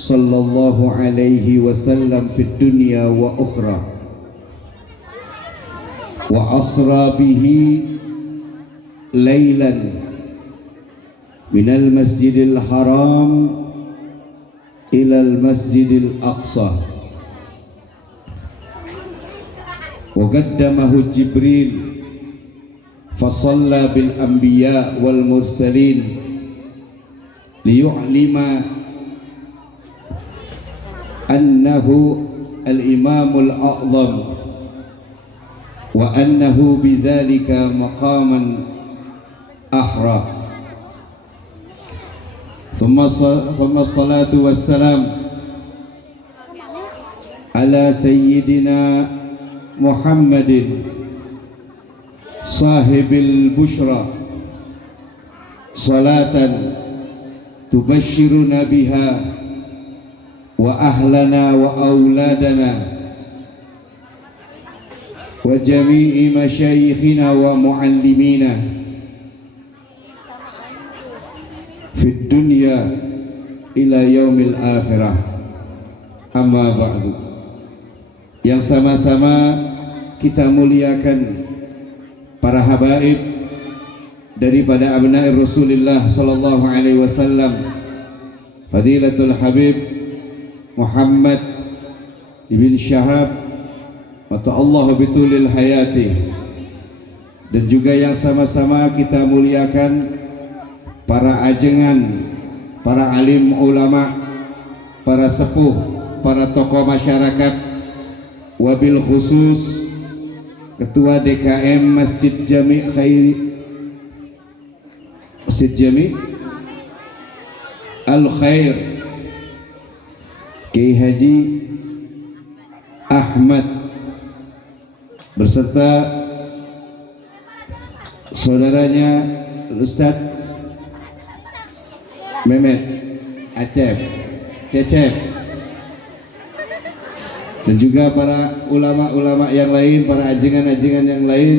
sallallahu alaihi wasallam fid dunya wa ukhra, wa asra bihi laylan minal masjidil haram ilal masjidil aqsa, wa qaddamahu Jibril fasalla bil anbiya wal mursalin liyu'lima annahu al-imamul a'zam wa annahu bidzalika maqaman ahra. Thumma salatu wassalam ala sayyidina Muhammadin sahibil bushra salatan tubashshiruna biha wa ahlana wa auladana wa jami'i masyayikhina wa muallimina fid dunya ila yaumil akhirah. Amma ba'du. Yang sama-sama kita muliakan para habaib daripada abna'i Rasulullah sallallahu alaihi wasallam, Fadilatul Habib Muhammad ibn Syahab wata'allahu bitulil hayati, dan juga yang sama-sama kita muliakan para ajengan, para alim ulama, para sepuh, para tokoh masyarakat, wabil khusus Ketua DKM Masjid Jami' Khairi, Masjid Jami' Al-Khair, Kiai Haji Ahmad beserta saudaranya Ustaz Mehmet Acep Cecep, dan juga para ulama-ulama yang lain, para ajengan-ajengan yang lain,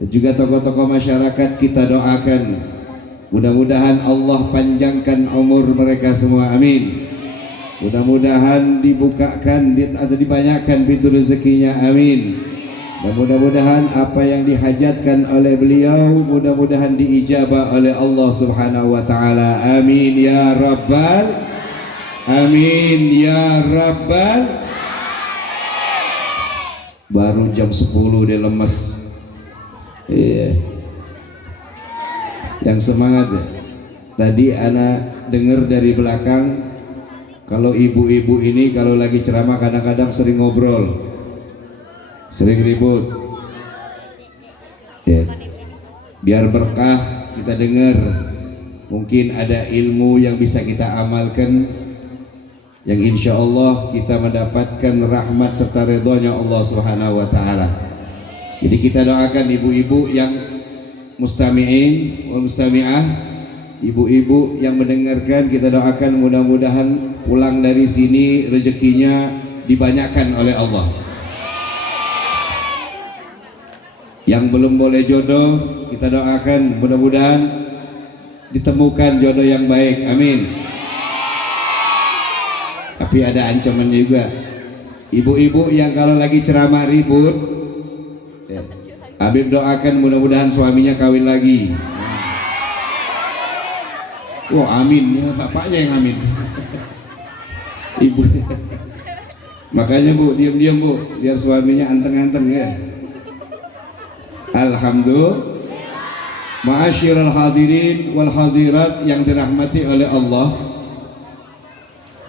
dan juga tokoh-tokoh masyarakat. Kita doakan mudah-mudahan Allah panjangkan umur mereka semua, amin. Mudah-mudahan dibukakan atau dibanyakkan pintu rezekinya, amin. Dan mudah-mudahan apa yang dihajatkan oleh beliau mudah-mudahan diijabah oleh Allah Subhanahu wa taala, amin ya rabbal, amin ya rabbal. Baru jam 10 dia lemes. Iya. Yang semangat ya. Tadi anak dengar dari belakang kalau ibu-ibu ini kalau lagi ceramah kadang-kadang sering ngobrol, sering ribut. Ya. Biar berkah kita dengar. Mungkin ada ilmu yang bisa kita amalkan, yang insya Allah kita mendapatkan rahmat serta ridhonya Allah Subhanahu wa ta'ala. Jadi kita doakan ibu-ibu yang mustami'in wal mustami'ah, ibu-ibu yang mendengarkan, kita doakan mudah-mudahan pulang dari sini rezekinya dibanyakkan oleh Allah. Yang belum boleh jodoh, kita doakan mudah-mudahan ditemukan jodoh yang baik, amin. Tapi ada ancamannya juga. Ibu-ibu yang kalau lagi ceramah ribut, ya, Habib doakan mudah-mudahan suaminya kawin lagi. Wah, amin ya, bapaknya yang amin. Ibu. Makanya Bu, diam-diam Bu, biar suaminya anteng-anteng ya. Alhamdulillah. Ma'asyiral hadirin wal hadirat yang dirahmati oleh Allah,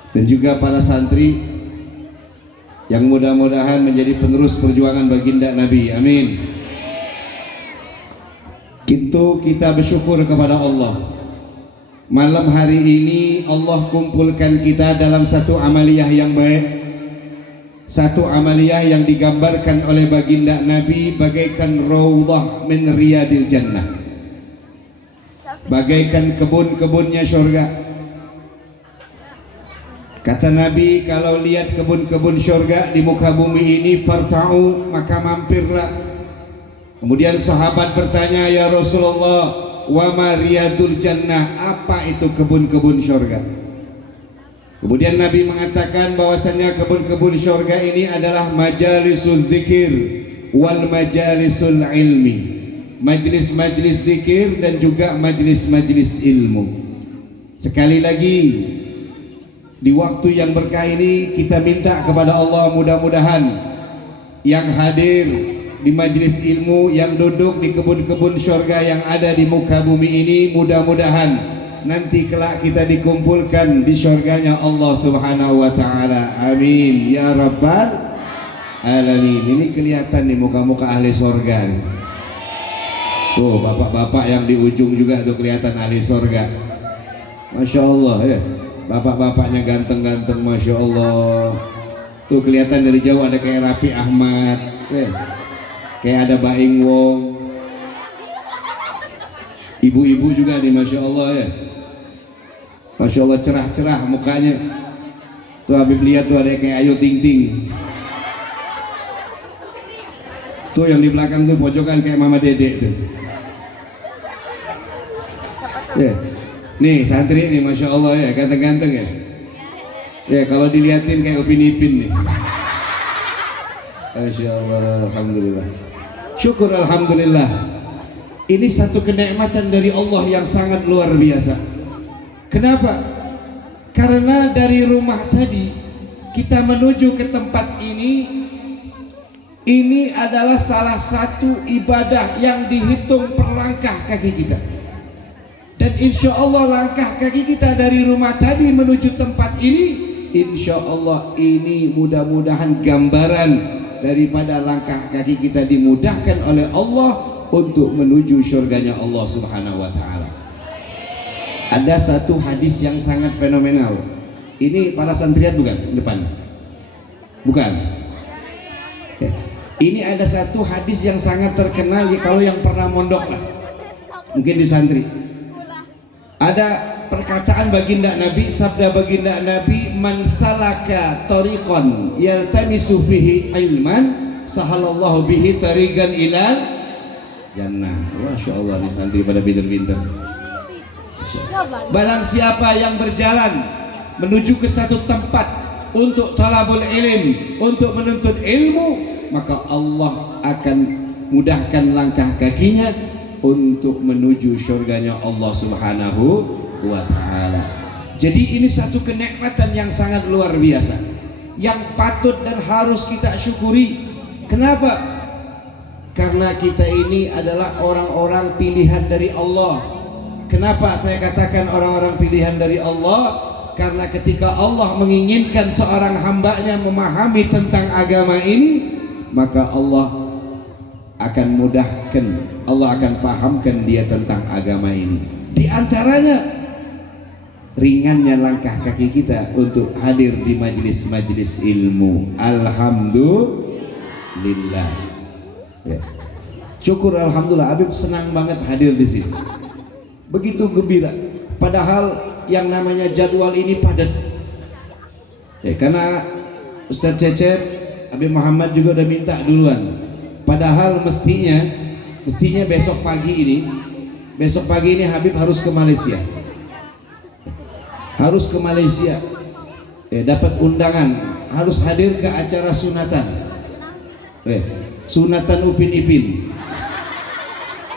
dan juga para santri yang mudah-mudahan menjadi penerus perjuangan baginda Nabi, amin. Kita bersyukur kepada Allah. Malam hari ini Allah kumpulkan kita dalam satu amaliyah yang baik, satu amaliyah yang digambarkan oleh baginda Nabi bagaikan raudhah min riyadil jannah, bagaikan kebun-kebunnya surga. Kata Nabi, kalau lihat kebun-kebun surga di muka bumi ini, farta'u, maka mampirlah. Kemudian sahabat bertanya, ya Rasulullah, wa ma riyadul jannah, apa itu kebun-kebun surga? Kemudian Nabi mengatakan bahwasannya kebun-kebun syurga ini adalah majalisul zikir wal majalisul ilmi, majlis-majlis zikir dan juga majlis-majlis ilmu. Sekali lagi, di waktu yang berkah ini kita minta kepada Allah mudah-mudahan yang hadir di majlis ilmu, yang duduk di kebun-kebun syurga yang ada di muka bumi ini, mudah-mudahan nanti kelak kita dikumpulkan di syurganya Allah Subhanahu wa taala. Amin ya rabbal alamin. Ini kelihatan nih muka-muka ahli surga nih. Tuh bapak-bapak yang di ujung juga tuh kelihatan ahli surga. Masya Allah ya. Bapak-bapaknya ganteng-ganteng, Masya Allah. Tuh kelihatan dari jauh ada kayak Rapi Ahmad ya. Kayak ada Baing Wong. Ibu-ibu juga nih, Masya Allah ya. Masya Allah, cerah-cerah mukanya. Tuh Habib lihat tuh ada kayak Ayu Ting Ting. Tuh yang di belakang tuh pojokan kayak Mama Dedek tuh ya. Nih santri nih, Masya Allah ya, ganteng-ganteng ya. Ya kalau dilihatin kayak Upin Ipin nih. Masya Allah, Alhamdulillah. Syukur Alhamdulillah. Ini satu kenikmatan dari Allah yang sangat luar biasa. Kenapa? Karena dari rumah tadi kita menuju ke tempat ini adalah salah satu ibadah yang dihitung per langkah kaki kita. Dan insya Allah langkah kaki kita dari rumah tadi menuju tempat ini, insya Allah ini mudah-mudahan gambaran daripada langkah kaki kita dimudahkan oleh Allah untuk menuju surganya Allah Subhanahu wa taala. Ada satu hadis yang sangat fenomenal. Ini para santrian bukan depan? Bukan. Ini ada satu hadis yang sangat terkenal ya, kalau yang pernah mondok lah. Mungkin di santri. Ada perkataan baginda Nabi, sabda baginda Nabi, man salaka tariqan yaltamisu fihi ilman sahalallahu bihi tariqan ilal jannah. Masya Allah, nih santri pada pinter-pinter. Barang siapa yang berjalan menuju ke satu tempat untuk talabul ilm, untuk menuntut ilmu, maka Allah akan mudahkan langkah kakinya untuk menuju surganya Allah Subhanahu wa ta'ala. Jadi ini satu kenikmatan yang sangat luar biasa, yang patut dan harus kita syukuri. Kenapa? Karena kita ini adalah orang-orang pilihan dari Allah. Kenapa saya katakan orang-orang pilihan dari Allah? Karena ketika Allah menginginkan seorang hambanya memahami tentang agama ini, maka Allah akan mudahkan, Allah akan pahamkan dia tentang agama ini. Di antaranya ringannya langkah kaki kita untuk hadir di majelis-majelis ilmu. Alhamdulillah. Ya. Syukur Alhamdulillah, Habib senang banget hadir di sini. Begitu gembira. Padahal yang namanya jadwal ini padat. Ya, karena Ustadz Cecep, Habib Muhammad juga udah minta duluan. Padahal mestinya besok pagi ini Habib harus ke Malaysia. Harus ke Malaysia. Ya, dapat undangan, harus hadir ke acara sunatan. Sunatan Upin Ipin.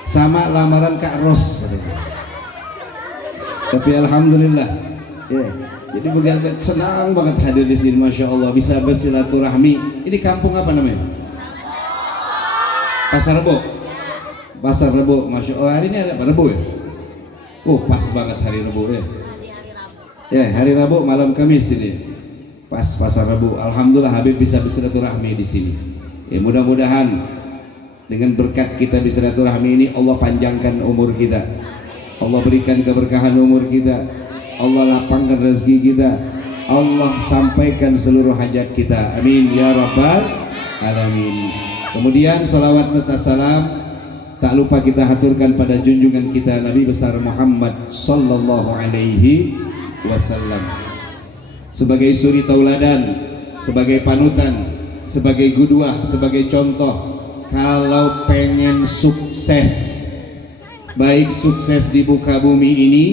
Sama lamaran Kak Ros. Tapi alhamdulillah, ya. Jadi begitu senang banget hadir di sini, Masya Allah, bisa bersilaturahmi. Ini kampung apa namanya? Pasar Rebo. Pasar Rebo, Masya Allah. Hari ini ada apa? Rebo ya? Oh, pas banget hari Rebo ya. Ya, hari Rabu malam Kamis ini. Pas Pasar Rebo. Alhamdulillah Habib bisa bersilaturahmi di sini. Ya, mudah-mudahan dengan berkat kita bersilaturahmi ini Allah panjangkan umur kita. Allah berikan keberkahan umur kita, Allah lapangkan rezeki kita, Allah sampaikan seluruh hajat kita. Amin ya rabbal alamin. Kemudian salawat serta salam tak lupa kita haturkan pada junjungan kita Nabi besar Muhammad sallallahu alaihi wasallam, sebagai suri tauladan, sebagai panutan, sebagai qudwah, sebagai contoh. Kalau pengen sukses, baik sukses di muka bumi ini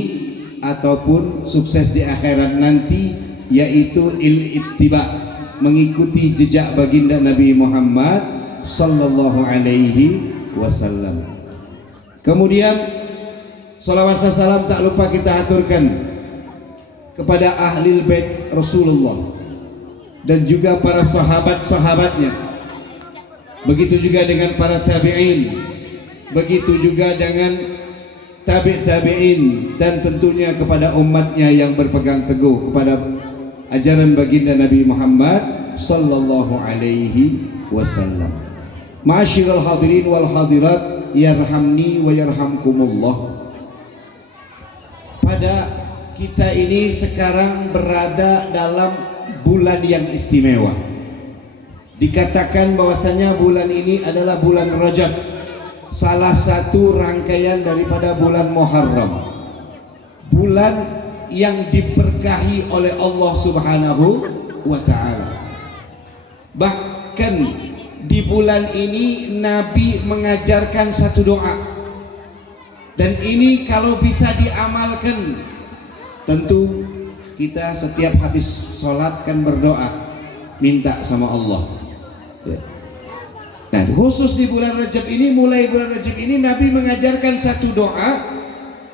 ataupun sukses di akhirat nanti, yaitu ittiba, mengikuti jejak baginda Nabi Muhammad sallallahu alaihi wasallam. Kemudian salawat dan salam tak lupa kita aturkan kepada ahli bait Rasulullah dan juga para sahabat-sahabatnya. Begitu juga dengan para tabi'in, begitu juga dengan tabi'in, dan tentunya kepada umatnya yang berpegang teguh kepada ajaran baginda Nabi Muhammad sallallahu alaihi wasallam. Ma'asyiral hadirin wal hadirat, yarhamni wa yarhamkumullah. Pada kita ini sekarang berada dalam bulan yang istimewa. Dikatakan bahwasanya bulan ini adalah bulan Rajab, salah satu rangkaian daripada bulan Muharram, bulan yang diberkahi oleh Allah Subhanahu wa ta'ala. Bahkan di bulan ini Nabi mengajarkan satu doa, dan ini kalau bisa diamalkan, tentu kita setiap habis sholat kan berdoa, minta sama Allah. Nah, khusus di bulan Rajab ini, mulai bulan Rajab ini Nabi mengajarkan satu doa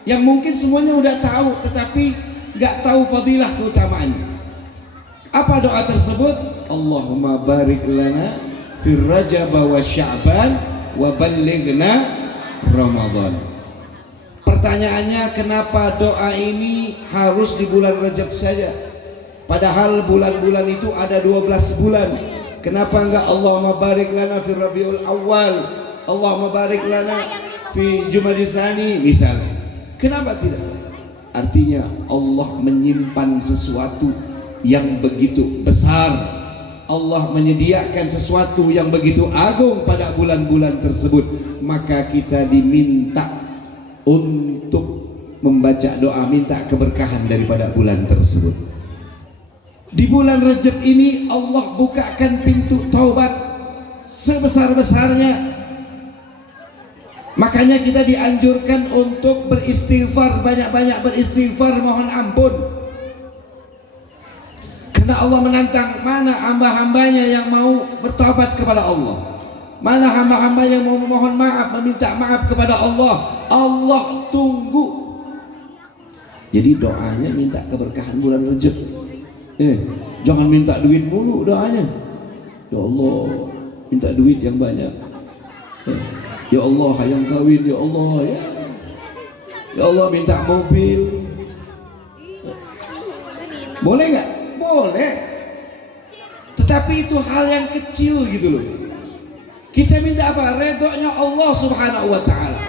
yang mungkin semuanya udah tahu, tetapi gak tahu fadilah keutamaannya. Apa doa tersebut? Allahumma barik lana fir Rajab wa Sya'ban wa ballighna Ramadan. Pertanyaannya, kenapa doa ini harus di bulan Rajab saja? Padahal bulan-bulan itu ada 12 bulan. Kenapa enggak Allahumma barik lana fi Rabiul Awal, Allahumma barik lana fi Jumadil Tsani misalnya? Kenapa tidak? Artinya Allah menyimpan sesuatu yang begitu besar, Allah menyediakan sesuatu yang begitu agung pada bulan-bulan tersebut. Maka kita diminta untuk membaca doa minta keberkahan daripada bulan tersebut. Di bulan Rajab ini Allah bukakan pintu taubat sebesar-besarnya. Makanya kita dianjurkan untuk beristighfar, banyak-banyak beristighfar, mohon ampun. Karena Allah menantang, mana hamba-hambanya yang mau bertobat kepada Allah, mana hamba-hamba yang mau memohon maaf, meminta maaf kepada Allah. Allah tunggu. Jadi doanya minta keberkahan bulan Rajab. Jangan minta duit mulu doanya. Ya Allah, minta duit yang banyak. Ya Allah, hayang kawin, ya Allah, ya. Ya Allah, minta mobil. Boleh nggak? Boleh. Tetapi itu hal yang kecil gitu loh. Kita minta apa? Redhonya Allah Subhanahu wa ta'ala.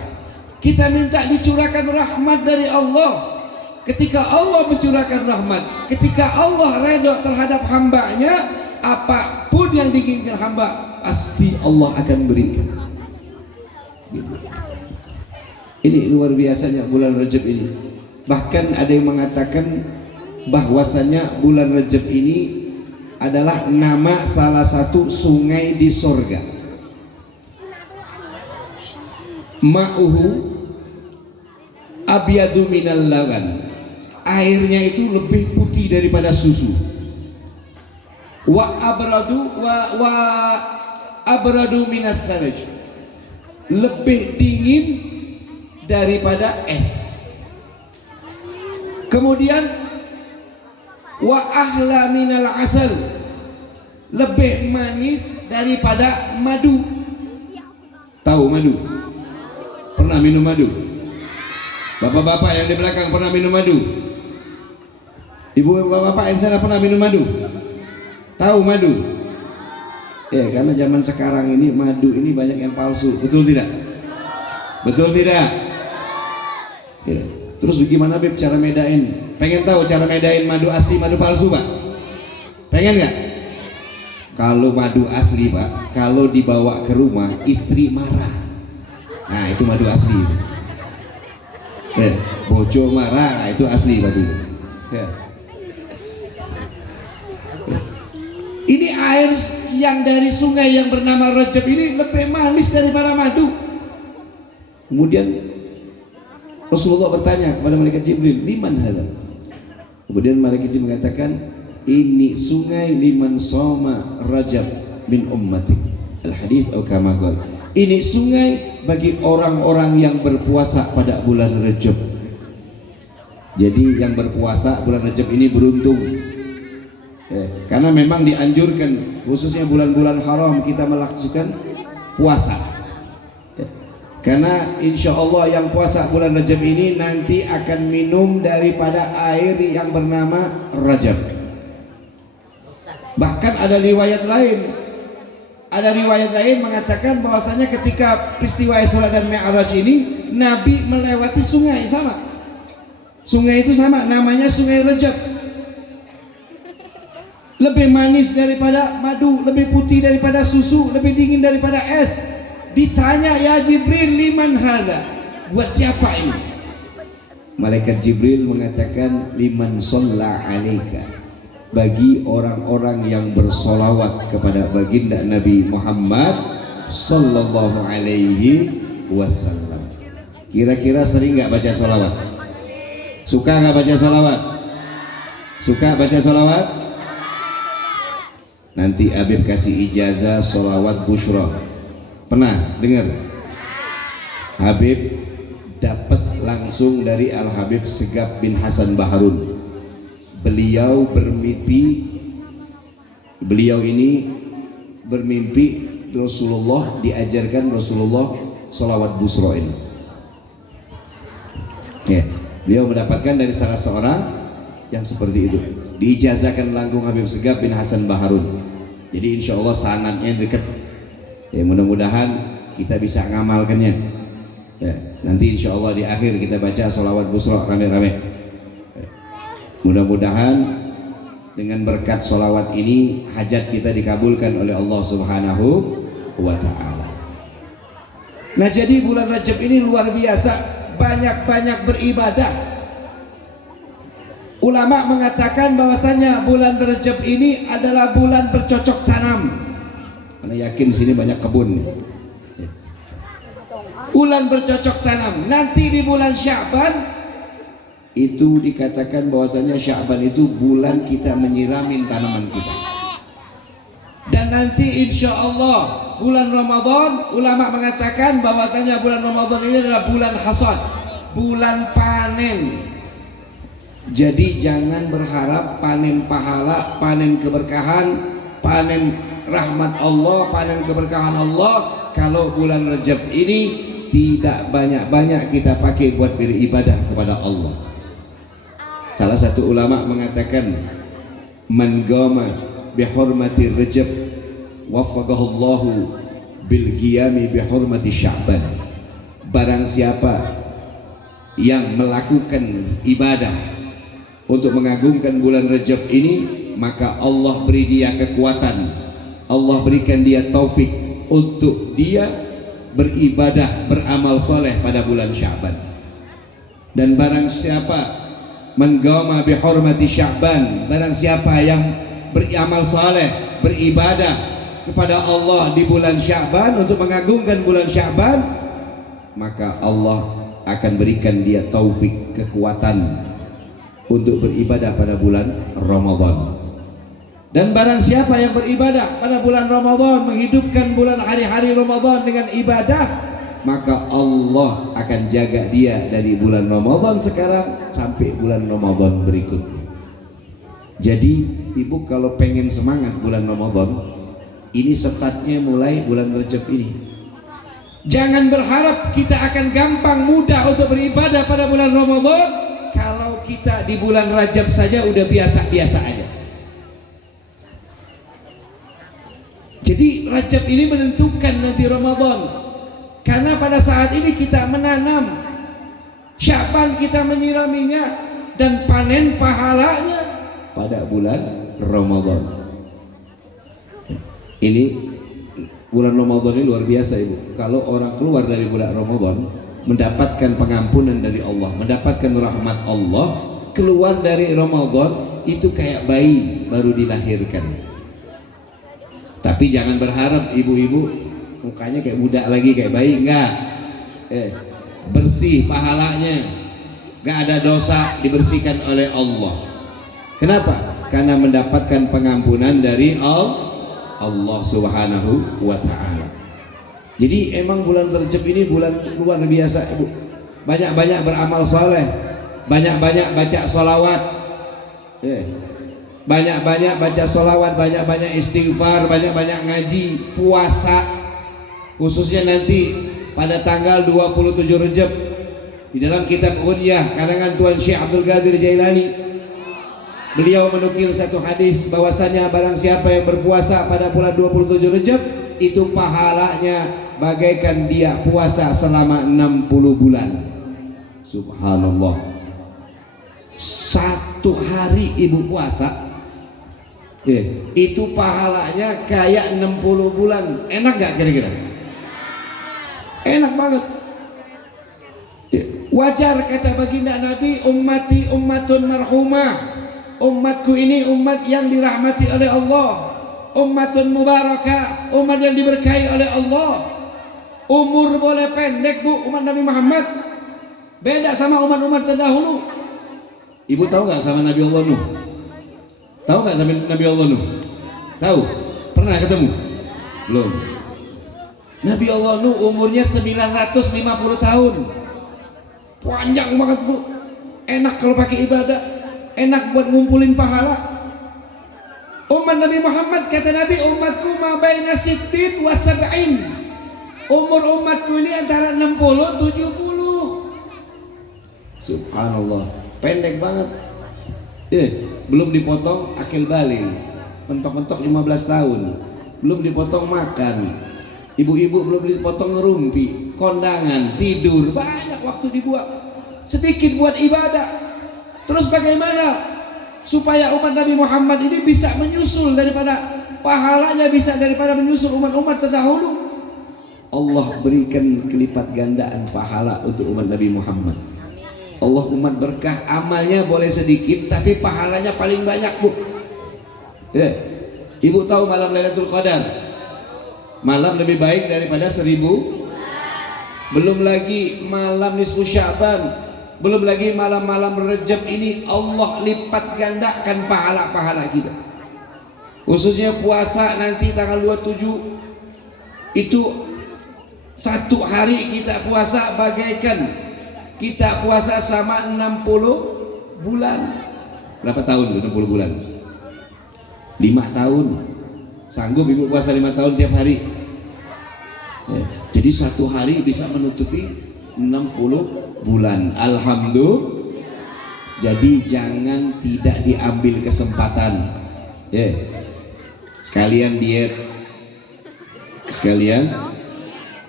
Kita minta dicurahkan rahmat dari Allah. Ketika Allah mencurahkan rahmat, ketika Allah redha terhadap hambanya, apapun yang diinginkan hamba pasti Allah akan berikan. Ini luar biasanya bulan Rajab ini. Bahkan ada yang mengatakan bahwasanya bulan Rajab ini adalah nama salah satu sungai di sorga. Ma'uhu abyadu minal laban. Airnya itu lebih putih daripada susu. Wa abradu minas thalaj. Lebih dingin daripada es. Kemudian wa ahla minal asal. Lebih manis daripada madu. Tahu madu? Pernah minum madu? Bapak-bapak yang di belakang pernah minum madu? Ibu bapak yang sana pernah minum madu? Tahu madu? Ya, karena zaman sekarang ini madu ini banyak yang palsu, betul tidak? Betul tidak? Ya. Terus bagaimana Beb cara medain? Pengen tahu cara medain madu asli, madu palsu Pak? Pengen nggak? Kalau madu asli Pak, kalau dibawa ke rumah istri marah. Nah itu madu asli. Bojo marah, nah, itu asli madu. Ya. Ini air yang dari sungai yang bernama Rajab ini lebih manis daripada madu. Kemudian Rasulullah bertanya kepada malaikat Jibril, "Liman hadza?" Kemudian malaikat Jibril mengatakan, ini sungai liman soma Rajab min ummati. Al hadits atau kama qala. Ini sungai bagi orang-orang yang berpuasa pada bulan Rajab. Jadi yang berpuasa bulan Rajab ini beruntung. Karena memang dianjurkan khususnya bulan-bulan haram kita melakukan puasa. Karena insya Allah yang puasa bulan Rajab ini nanti akan minum daripada air yang bernama Rajab. Bahkan ada riwayat lain mengatakan bahwasanya ketika peristiwa Isra dan Mi'raj ini Nabi melewati sungai sama. Sungai itu sama, namanya Sungai Rajab. Lebih manis daripada madu, lebih putih daripada susu, lebih dingin daripada es. Ditanya, ya Jibril, liman hadza? Buat siapa ini? Malaikat Jibril mengatakan, liman shalla alaika, bagi orang-orang yang bersolawat kepada baginda Nabi Muhammad sallallahu alaihi wasallam. Kira-kira sering nggak baca solawat? Suka nggak baca solawat? Suka baca solawat? Nanti Habib kasih ijazah solawat busyra. Pernah dengar? Habib dapat langsung dari Al Habib Segaf bin Hasan Baharun. Beliau ini bermimpi Rasulullah, diajarkan Rasulullah solawat busyra ini. Ya, beliau mendapatkan dari salah seorang yang seperti itu. Diijazahkan langsung Habib Segaf bin Hasan Baharun. Jadi insya Allah sanadnya dekat. Ya, mudah-mudahan kita bisa ngamalkannya. Ya, nanti insya Allah di akhir kita baca sholawat busra rame-rame. Ya, mudah-mudahan dengan berkat sholawat ini hajat kita dikabulkan oleh Allah Subhanahu wa Ta'ala. Nah, jadi bulan Rajab ini luar biasa, banyak-banyak beribadah. Ulama mengatakan bahwasanya bulan Rajab ini adalah bulan bercocok tanam. Karena yakin di sini banyak kebun. Bulan bercocok tanam. Nanti di bulan Sya'ban itu dikatakan bahwasanya Sya'ban itu bulan kita menyiramin tanaman kita. Dan nanti insya Allah bulan Ramadan, ulama mengatakan bahwasanya bulan Ramadan ini adalah bulan hasad, bulan panen. Jadi jangan berharap panen pahala, panen keberkahan, panen rahmat Allah, panen keberkahan Allah kalau bulan Rajab ini tidak banyak-banyak kita pakai buat beribadah kepada Allah. Salah satu ulama mengatakan, man qama bihurmati Rajab waffaqahullahu bil qiyami bihurmati Sya'ban. Barang siapa yang melakukan ibadah untuk mengagungkan bulan Rajab ini, maka Allah beri dia kekuatan, Allah berikan dia taufik untuk dia beribadah, beramal soleh pada bulan Sya'ban. Dan barang siapa menggama bihormati Sya'ban, barang siapa yang beramal soleh, beribadah kepada Allah di bulan Sya'ban untuk mengagungkan bulan Sya'ban, maka Allah akan berikan dia taufik, kekuatan untuk beribadah pada bulan Ramadan. Dan barang siapa yang beribadah pada bulan Ramadan, menghidupkan bulan hari-hari Ramadan dengan ibadah, maka Allah akan jaga dia dari bulan Ramadan sekarang sampai bulan Ramadan berikutnya. Jadi ibu kalau pengen semangat bulan Ramadan ini, startnya mulai bulan Rajab ini. Jangan berharap kita akan gampang mudah untuk beribadah pada bulan Ramadan kalau kita di bulan Rajab saja udah biasa-biasa aja. Jadi Rajab ini menentukan nanti Ramadan. Karena pada saat ini kita menanam, Sya'ban kita menyiraminya, dan panen pahalanya pada bulan Ramadan. Ini bulan Ramadan ini luar biasa ibu. Kalau orang keluar dari bulan Ramadan mendapatkan pengampunan dari Allah, mendapatkan rahmat Allah, keluar dari Ramadan itu kayak bayi baru dilahirkan. Tapi jangan berharap ibu-ibu mukanya kayak muda lagi, kayak bayi, enggak. Bersih pahalanya, enggak ada dosa, dibersihkan oleh Allah. Kenapa? karena mendapatkan pengampunan dari Allah Subhanahu wa Ta'ala. Jadi emang bulan Rajab ini bulan luar biasa, Ibu. Banyak-banyak beramal soleh, banyak-banyak baca sholawat, banyak-banyak baca sholawat, banyak-banyak istighfar, banyak-banyak ngaji, puasa, khususnya nanti pada tanggal 27 Rajab di dalam kitab Unyah karangan Tuan Syekh Abdul Qadir Jailani, beliau menukil satu hadis bahwasanya barang siapa yang berpuasa pada bulan 27 Rajab itu pahalanya bagaikan dia puasa selama 60 bulan. Subhanallah. Satu hari ibu puasa itu pahalanya kayak 60 bulan. Enak gak kira-kira? Enak banget. Wajar kata baginda Nabi, ummati ummatun marhumah. Umatku ini umat yang dirahmati oleh Allah, ummatun mubarakah, umat yang diberkahi oleh Allah. Umur boleh pendek, Bu, umat Nabi Muhammad beda sama umat-umat terdahulu. Ibu tahu nggak sama Nabi Allah Nuh? Tahu nggak Nabi Allah Nuh? Tahu? Pernah ketemu? Belum. Nabi Allah Nuh umurnya 950 tahun. Panjang banget, Bu. Enak kalau pakai ibadah, enak buat ngumpulin pahala. Umat Nabi Muhammad, kata Nabi, umatku ma baina sittin wa sab'in. Umur umatku ini antara 60 70. Subhanallah, pendek banget. Belum dipotong akil balik, mentok-mentok 15 tahun. Belum dipotong makan. Ibu-ibu belum dipotong ngerumpi, kondangan, tidur, banyak waktu dibuat. Sedikit buat ibadah. Terus bagaimana supaya umat Nabi Muhammad ini bisa menyusul daripada pahalanya, bisa daripada menyusul umat-umat terdahulu? Allah berikan kelipat gandaan pahala untuk umat Nabi Muhammad. Allah umat berkah, amalnya boleh sedikit tapi pahalanya paling banyak, Bu. Ibu tahu malam Lailatul Qadar, malam lebih baik daripada 1000. Belum lagi malam nisfu Sya'ban, belum lagi malam-malam Rajab ini Allah lipat gandakan pahala-pahala kita. Khususnya puasa nanti tanggal 27 itu satu hari kita puasa bagaikan kita puasa sama 60 bulan. Berapa tahun tuh 60 bulan? 5 tahun. Sanggup ibu puasa 5 tahun tiap hari? Jadi satu hari bisa menutupi 60 bulan. Alhamdulillah. Jadi jangan tidak diambil kesempatan. Sekalian diet. Sekalian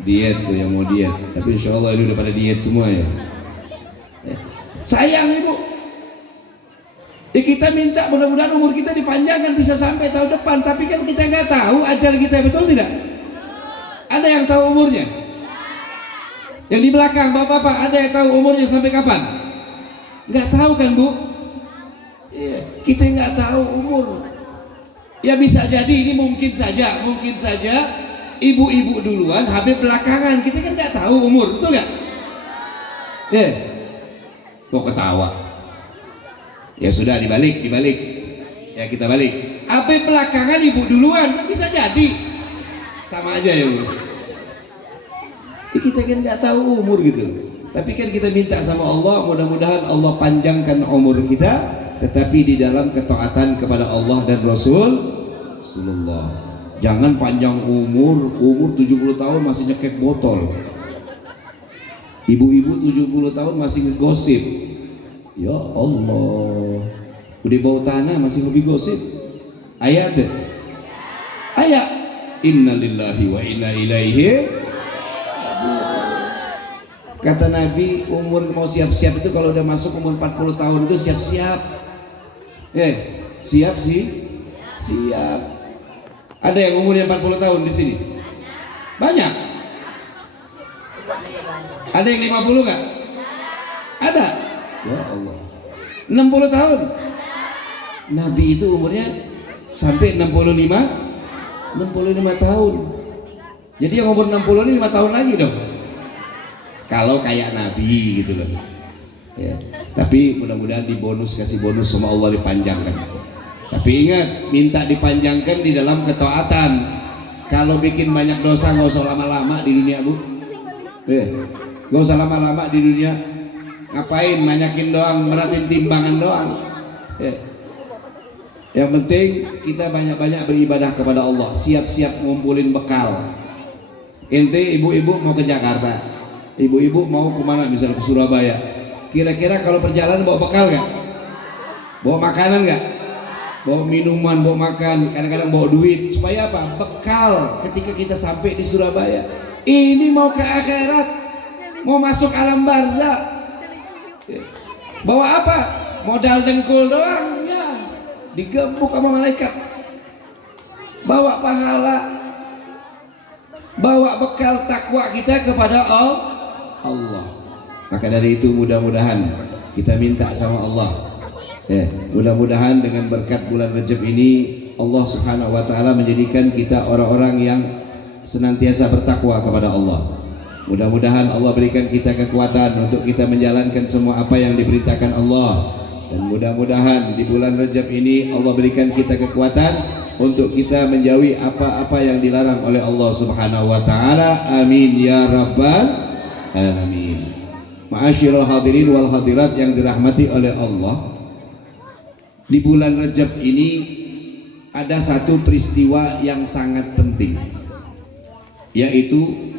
diet tuh yang mau diet, tapi insya Allah ini udah pada diet semua ya. Sayang Ibu, kita minta mudah-mudahan umur kita dipanjangkan bisa sampai tahun depan, tapi kan kita nggak tahu ajal kita, betul tidak? Ada yang tahu umurnya? Yang di belakang bapak-bapak ada yang tahu umurnya sampai kapan? Nggak tahu kan, Bu? Kita nggak tahu umur. Ya bisa jadi ini mungkin saja ibu-ibu duluan, Habib belakangan. Kita kan nggak tahu umur, betul nggak? Kok ketawa? Ya sudah, dibalik. Ya kita balik. Habib belakangan, ibu duluan, kan bisa jadi. Sama aja ya, Bu. Kita kan nggak tahu umur gitu. Tapi kan kita minta sama Allah, mudah-mudahan Allah panjangkan umur kita, tetapi di dalam ketaatan kepada Allah dan Rasulullah. Jangan panjang umur 70 tahun masih nyekek botol. Ibu-ibu 70 tahun masih ngegosip. Ya Allah. Udah bau tanah masih hobi gosip. Ayat deh. Ayat. Innalillahi wa inna ilaihi. Kata Nabi, umur mau siap-siap itu kalau udah masuk umur 40 tahun itu siap-siap. Siap sih. Siap. Ada yang umurnya 40 tahun di sini? Banyak. Ada yang 50 nggak? Ada. Ya Allah. 60 tahun. Nabi itu umurnya sampai 65 tahun. Jadi yang umur 60 ini 5 tahun lagi dong. Kalau kayak Nabi gitu loh. Ya. Tapi mudah-mudahan dibonus, kasih bonus sama Allah, dipanjangkan. Tapi ingat, minta dipanjangkan di dalam ketaatan. Kalau bikin banyak dosa nggak usah lama-lama di dunia, Bu. Nggak usah lama-lama di dunia. Ngapain banyakin doang, beratin timbangan doang. Yang penting kita banyak-banyak beribadah kepada Allah. Siap-siap ngumpulin bekal. Ente ibu-ibu mau ke Jakarta, ibu-ibu mau kemana, misalnya ke Surabaya, kira-kira kalau perjalanan bawa bekal nggak? Bawa makanan nggak? Bawa minuman, bawa makan, kadang-kadang bawa duit, supaya apa? Bekal ketika kita sampai di Surabaya. Ini mau ke akhirat, mau masuk alam barzah, bawa apa? Modal dengkul doang, ya digebuk sama malaikat. Bawa pahala, bawa bekal takwa kita kepada Allah. Maka dari itu mudah-mudahan kita minta sama Allah, mudah-mudahan dengan berkat bulan Rajab ini Allah Subhanahu wa taala menjadikan kita orang-orang yang senantiasa bertakwa kepada Allah. Mudah-mudahan Allah berikan kita kekuatan untuk kita menjalankan semua apa yang diberitakan Allah, dan mudah-mudahan di bulan Rajab ini Allah berikan kita kekuatan untuk kita menjauhi apa-apa yang dilarang oleh Allah Subhanahu wa taala. Amin ya rabbal alamin. Ma'asyiral hadirin wal hadirat yang dirahmati oleh Allah, di bulan Rajab ini ada satu peristiwa yang sangat penting, yaitu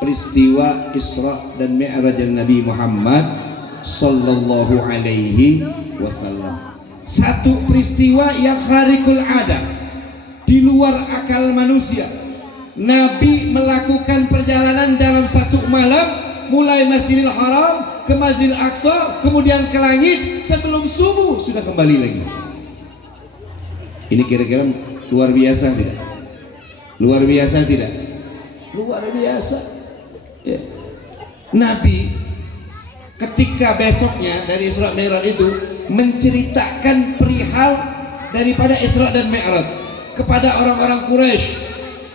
peristiwa Isra dan Mi'raj Nabi Muhammad sallallahu alaihi wasallam. Satu peristiwa yang khariqul ada, di luar akal manusia. Nabi melakukan perjalanan dalam satu malam, mulai Masjidil Haram ke Masjidil Aqsa, kemudian ke langit, sebelum subuh sudah kembali lagi. Ini kira-kira luar biasa tidak? Luar biasa tidak? Luar biasa. Ya. Nabi ketika besoknya dari Isra Mi'raj itu menceritakan perihal daripada Isra dan Mi'raj kepada orang-orang Quraisy,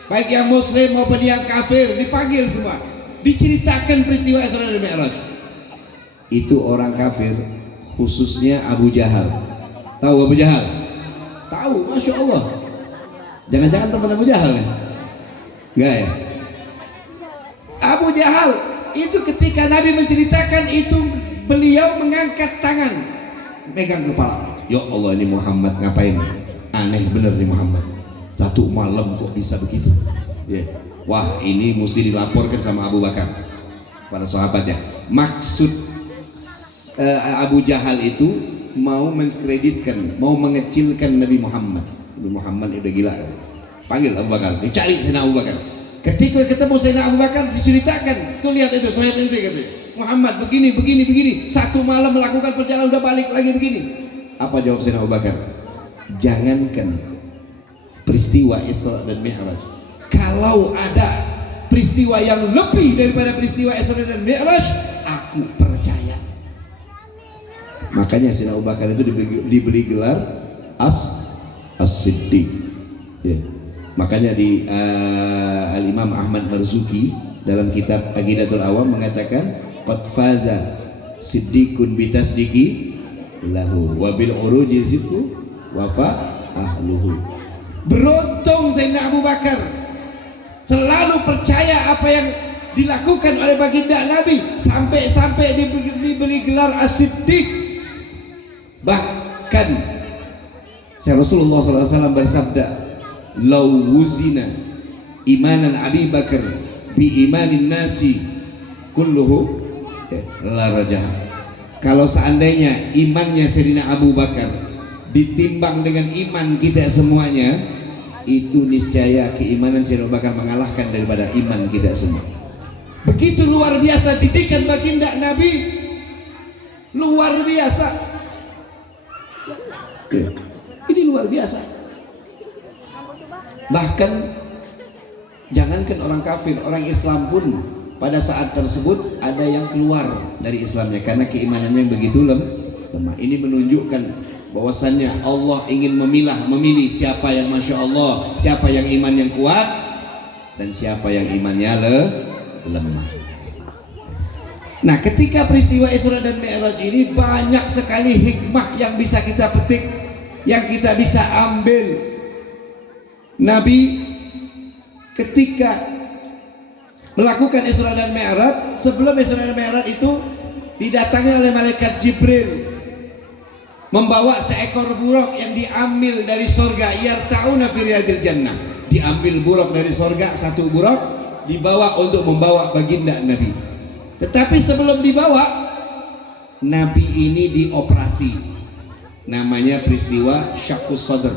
baik yang muslim maupun yang kafir, dipanggil semua, diceritakan peristiwa Isra dan Mi'raj. Itu orang kafir, khususnya Abu Jahal. Tahu Abu Jahal? Tahu, Masya Allah. Jangan-jangan teman Abu Jahal ya? Enggak ya? Abu Jahal itu ketika Nabi menceritakan itu, beliau mengangkat tangan, megang kepala. Ya Allah, ini Muhammad ngapain? Aneh bener nih Muhammad. Satu malam kok bisa begitu? Ya. Wah, ini mesti dilaporkan sama Abu Bakar, para sahabatnya. Maksud Abu Jahal itu mau menskreditkan, mau mengecilkan Nabi Muhammad. Nabi Muhammad udah gila. Panggil Abu Bakar, dicari Sayyidina Abu Bakar. Ketika ketemu Sayyidina Abu Bakar, diceritakan, tuh lihat itu Sahih Ente katanya, Muhammad begini, satu malam melakukan perjalanan udah balik lagi begini. Apa jawab Sayyidina Abu Bakar? Jangankan peristiwa Isra dan Mi'raj, kalau ada peristiwa yang lebih daripada peristiwa Isra dan Mi'raj, aku percaya. Makanya Sayyidina Abu Bakar itu diberi gelar As-Siddiq. Ya. Makanya di Al-Imam Ahmad Marzuki dalam kitab Aqidatul Awam mengatakan qad faza siddiqun bitasdiqi lahu wa bil uruji zidku wa fa ahluhu. Beruntung Sayyidina Abu Bakar selalu percaya apa yang dilakukan oleh baginda Nabi, sampai diberi gelar As-Siddiq. Bahkan Rasulullah SAW bersabda, lau wuzina imanan Abi Bakar bi imanin nasi kulluhu la rajah. Kalau seandainya imannya Sayyidina Abu Bakar ditimbang dengan iman kita semuanya, itu niscaya keimanan Sayyidina Abu Bakar mengalahkan daripada iman kita semua. Begitu luar biasa didikan baginda Nabi, luar biasa. Ini luar biasa. Bahkan jangankan orang kafir, orang Islam pun pada saat tersebut ada yang keluar dari Islamnya karena keimanannya yang begitu lemah. Ini menunjukkan bahwasannya Allah ingin memilih siapa yang Masya Allah, siapa yang iman yang kuat, dan siapa yang imannya lemah. Nah, ketika peristiwa Isra dan Mi'raj ini banyak sekali hikmah yang bisa kita petik yang kita bisa ambil. Nabi ketika melakukan Isra dan Mi'raj, sebelum Isra dan Mi'raj itu didatangi oleh malaikat Jibril membawa seekor buruk yang diambil dari surga, yarta'una fi riyadil jannah. Diambil buruk dari surga, satu buruk dibawa untuk membawa baginda Nabi. Tetapi sebelum dibawa, Nabi ini dioperasi, namanya peristiwa Syaqqus Sadr.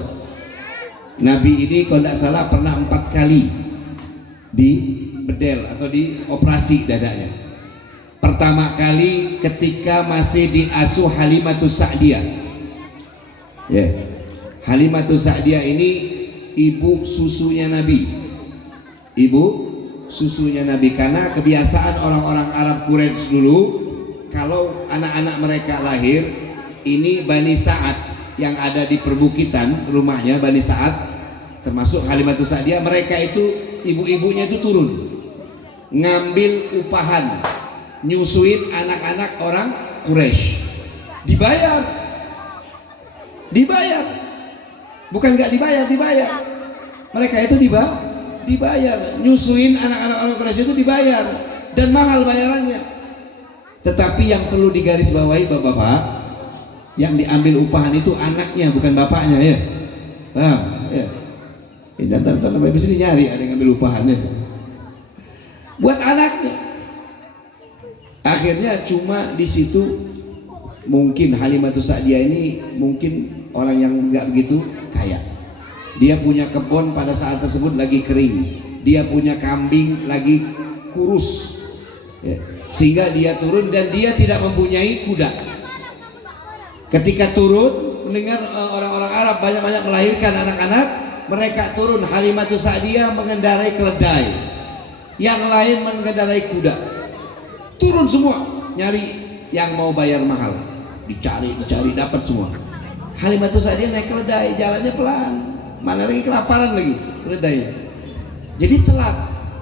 Nabi ini kalau tidak salah pernah 4 kali di bedel atau dioperasi dadanya. Pertama kali ketika masih diasuh Halimatus Sa'diyah. Halimatus Sa'diyah ini ibu susunya Nabi. Ibu susunya Nabi, karena kebiasaan orang-orang Arab Quraisy dulu, kalau anak-anak mereka lahir, ini Bani Sa'ad yang ada di perbukitan, rumahnya Bani Sa'ad termasuk Halimatus Sa'diyah, mereka itu ibu-ibunya itu turun ngambil upahan, nyusuin anak-anak orang Quraisy. Dibayar, bukan nggak dibayar. Mereka itu dibayar, nyusuin anak-anak orang Quraisy itu dibayar, dan mahal bayarannya. Tetapi yang perlu digarisbawahi bapak-bapak, yang diambil upahan itu anaknya, bukan bapaknya, ya. Paham? Ya. Dan bapak di sini nyari ada yang ngambil upahannya buat anaknya. Akhirnya cuma di situ mungkin Halimatus Sa'diyah ini mungkin orang yang nggak begitu kaya. Dia punya kebun pada saat tersebut lagi kering, dia punya kambing lagi kurus, ya. Sehingga dia turun dan dia tidak mempunyai kuda. Ketika turun mendengar orang-orang Arab banyak-banyak melahirkan anak-anak, mereka turun. Halimatus Sa'diyah mengendarai keledai, yang lain mengendarai kuda. Turun semua nyari yang mau bayar mahal, dicari dapat semua. Halimatus Sa'diyah naik keledai, jalannya pelan, mana lagi kelaparan lagi keledainya, jadi telat.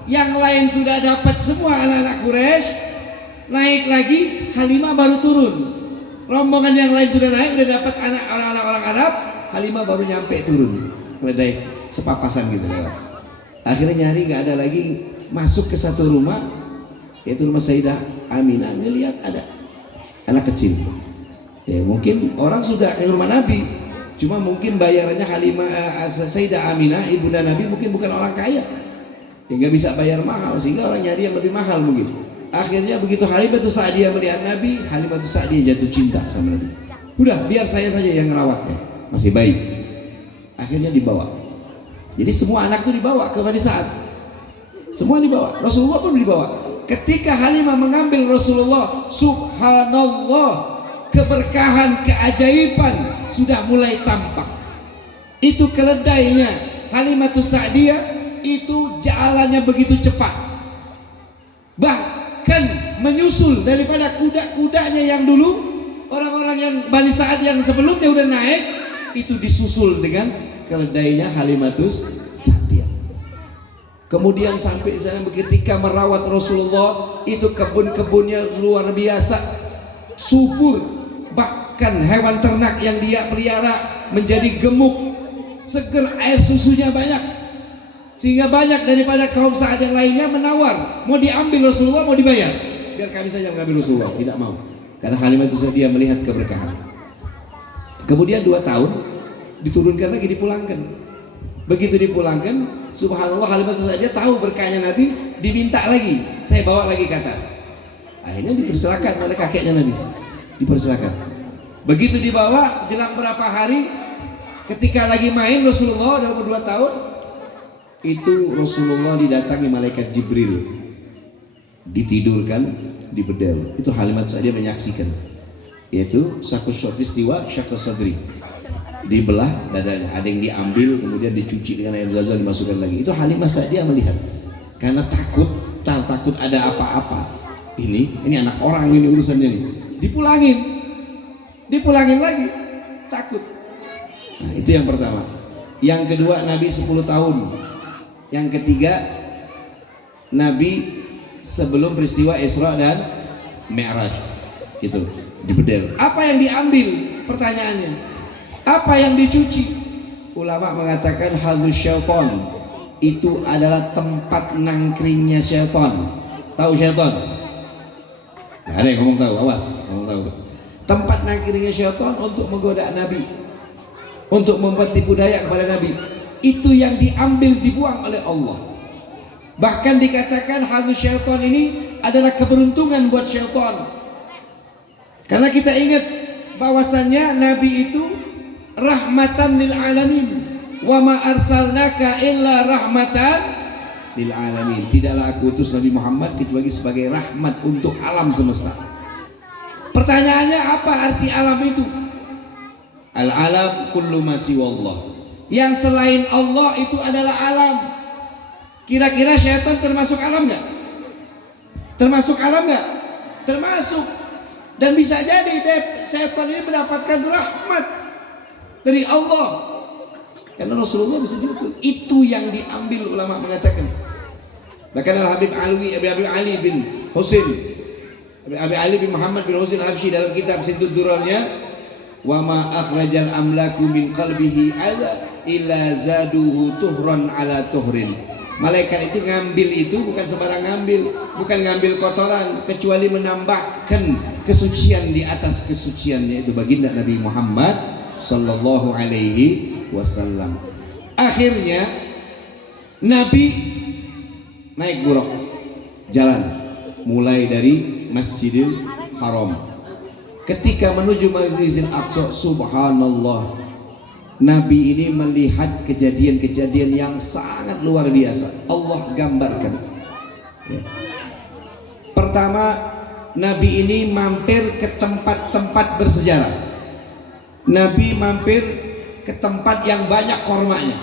Yang lain sudah dapat semua anak-anak Quraisy, naik lagi, Halimah baru turun. Rombongan yang lain sudah naik, sudah dapat anak-anak orang Arab, Halimah baru nyampe turun. Keledai sepapasan gitu lewat. Akhirnya nyari nggak ada lagi, masuk ke satu rumah, yaitu rumah Sayyidah Aminah. Ngelihat ada anak kecil, ya mungkin orang sudah ke rumah Nabi, cuma mungkin bayarannya Sayyidah Aminah ibunda Nabi mungkin bukan orang kaya, ya nggak bisa bayar mahal, sehingga orang nyari yang lebih mahal mungkin. Akhirnya begitu Halimatus Sa'diyah melihat Nabi, Halimatus Sa'diyah jatuh cinta sama Nabi. Udah biar saya saja yang ngerawatnya, masih baik. Akhirnya dibawa. Jadi semua anak itu dibawa ke Bani Sa'ad, semua dibawa. Rasulullah pun dibawa. Ketika Halimah mengambil Rasulullah, subhanallah, keberkahan, keajaiban sudah mulai tampak. Itu keledainya Halimatus Sa'diyah itu jalannya begitu cepat, bahkan menyusul daripada kuda-kudanya yang dulu. Orang-orang yang Bani Sa'ad yang sebelumnya udah naik, itu disusul dengan keledainya Halimatus Sa'diyah. Kemudian sampai di sana ketika merawat Rasulullah, itu kebun-kebunnya luar biasa, subur, bahkan hewan ternak yang dia pelihara menjadi gemuk, seger, air susunya banyak, sehingga banyak daripada kaum Sa'ad yang lainnya menawar mau diambil Rasulullah, mau dibayar, biar kami saja mengambil Rasulullah. Tidak mau, karena Halimatus Sa'diyah melihat keberkahan. Kemudian 2 tahun diturunkan lagi, dipulangkan. Begitu dipulangkan, subhanallah, Halimatus Sa'diyah tahu berkahnya Nabi, diminta lagi, saya bawa lagi ke atas. Akhirnya dipersilakan oleh kakeknya Nabi, dipersilakan. Begitu dibawa, jelang berapa hari, ketika lagi main Rasulullah udah umur 2 tahun, itu Rasulullah didatangi malaikat Jibril, ditidurkan di bedel. Itu Halimatus Sa'diyah menyaksikan, yaitu peristiwa Syaqqus Sadri, dibelah dadanya, ada yang diambil kemudian dicuci dengan air zam-zam, dimasukkan lagi. Itu Halimah Sa'diyah melihat, karena takut ada apa-apa. Ini anak orang, ini urusannya nih. Dipulangin lagi, takut. Nah, itu yang pertama. Yang kedua, Nabi 10 tahun. Yang ketiga, Nabi sebelum peristiwa Isra dan Mi'raj, itu di bedel. Apa yang diambil? Pertanyaannya, Apa yang dicuci? Ulama mengatakan hadus syaitan, itu adalah tempat nangkringnya syaitan. Tahu syaitan? Nah, ada yang ngomong tahu, awas, ngomong tahu. Tempat nangkringnya syaitan untuk menggoda Nabi, untuk membuat tipu daya kepada Nabi. Itu yang diambil, dibuang oleh Allah. Bahkan dikatakan hadus syaitan ini adalah keberuntungan buat syaitan. Karena kita ingat bahwasannya Nabi itu rahmatan lil alamin, wa ma arsalnaka illa rahmatan lil alamin. Tidaklah aku utus Nabi Muhammad kecuali sebagai rahmat untuk alam semesta. Pertanyaannya, apa arti alam itu? Al alam kullu ma siwallah. Yang selain Allah itu adalah alam. Kira-kira syaitan termasuk alam nggak? Termasuk alam nggak? Termasuk. Dan bisa jadi syaitan ini mendapatkan rahmat dari Allah. Karena Rasulullah bisa diutus. Itu yang diambil, ulama mengatakan. Bahkan Al-Habib Ali bin Husain, Abi Ali bin Muhammad bin Husain Al-Habsyi dalam kitab Sintud Durarnya, wa ma akhrajal amlaku min qalbihi ala illa zaduhu tuhran ala tuhrin. Malaikat itu ngambil itu bukan sembarang ngambil, bukan ngambil kotoran, kecuali menambahkan kesucian di atas kesuciannya. Itu baginda Nabi Muhammad sallallahu alaihi wasallam. Akhirnya Nabi naik buruk, jalan mulai dari Masjidil Haram. Ketika menuju Masjidil Aqsa, subhanallah, Nabi ini melihat kejadian-kejadian yang sangat luar biasa. Allah gambarkan. Ya. Pertama, Nabi ini mampir ke tempat-tempat bersejarah. Nabi mampir ke tempat yang banyak kormanya.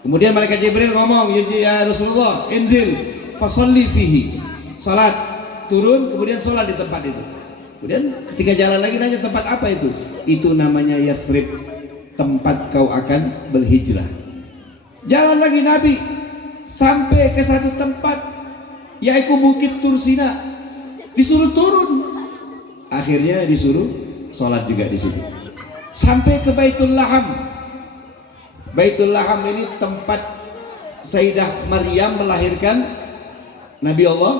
Kemudian malaikat Jibril ngomong, ya Rasulullah, inzil fasalli fihi. Salat, turun, kemudian salat di tempat itu. Kemudian ketika jalan lagi nanya, tempat apa itu? Itu namanya Yathrib, tempat kau akan berhijrah. Jalan lagi Nabi sampai ke satu tempat, yaitu Bukit Tursina. Disuruh turun, akhirnya disuruh sholat juga di situ. Sampai ke Baitul Laham. Baitul Laham ini tempat Sayyidah Maryam melahirkan Nabi Allah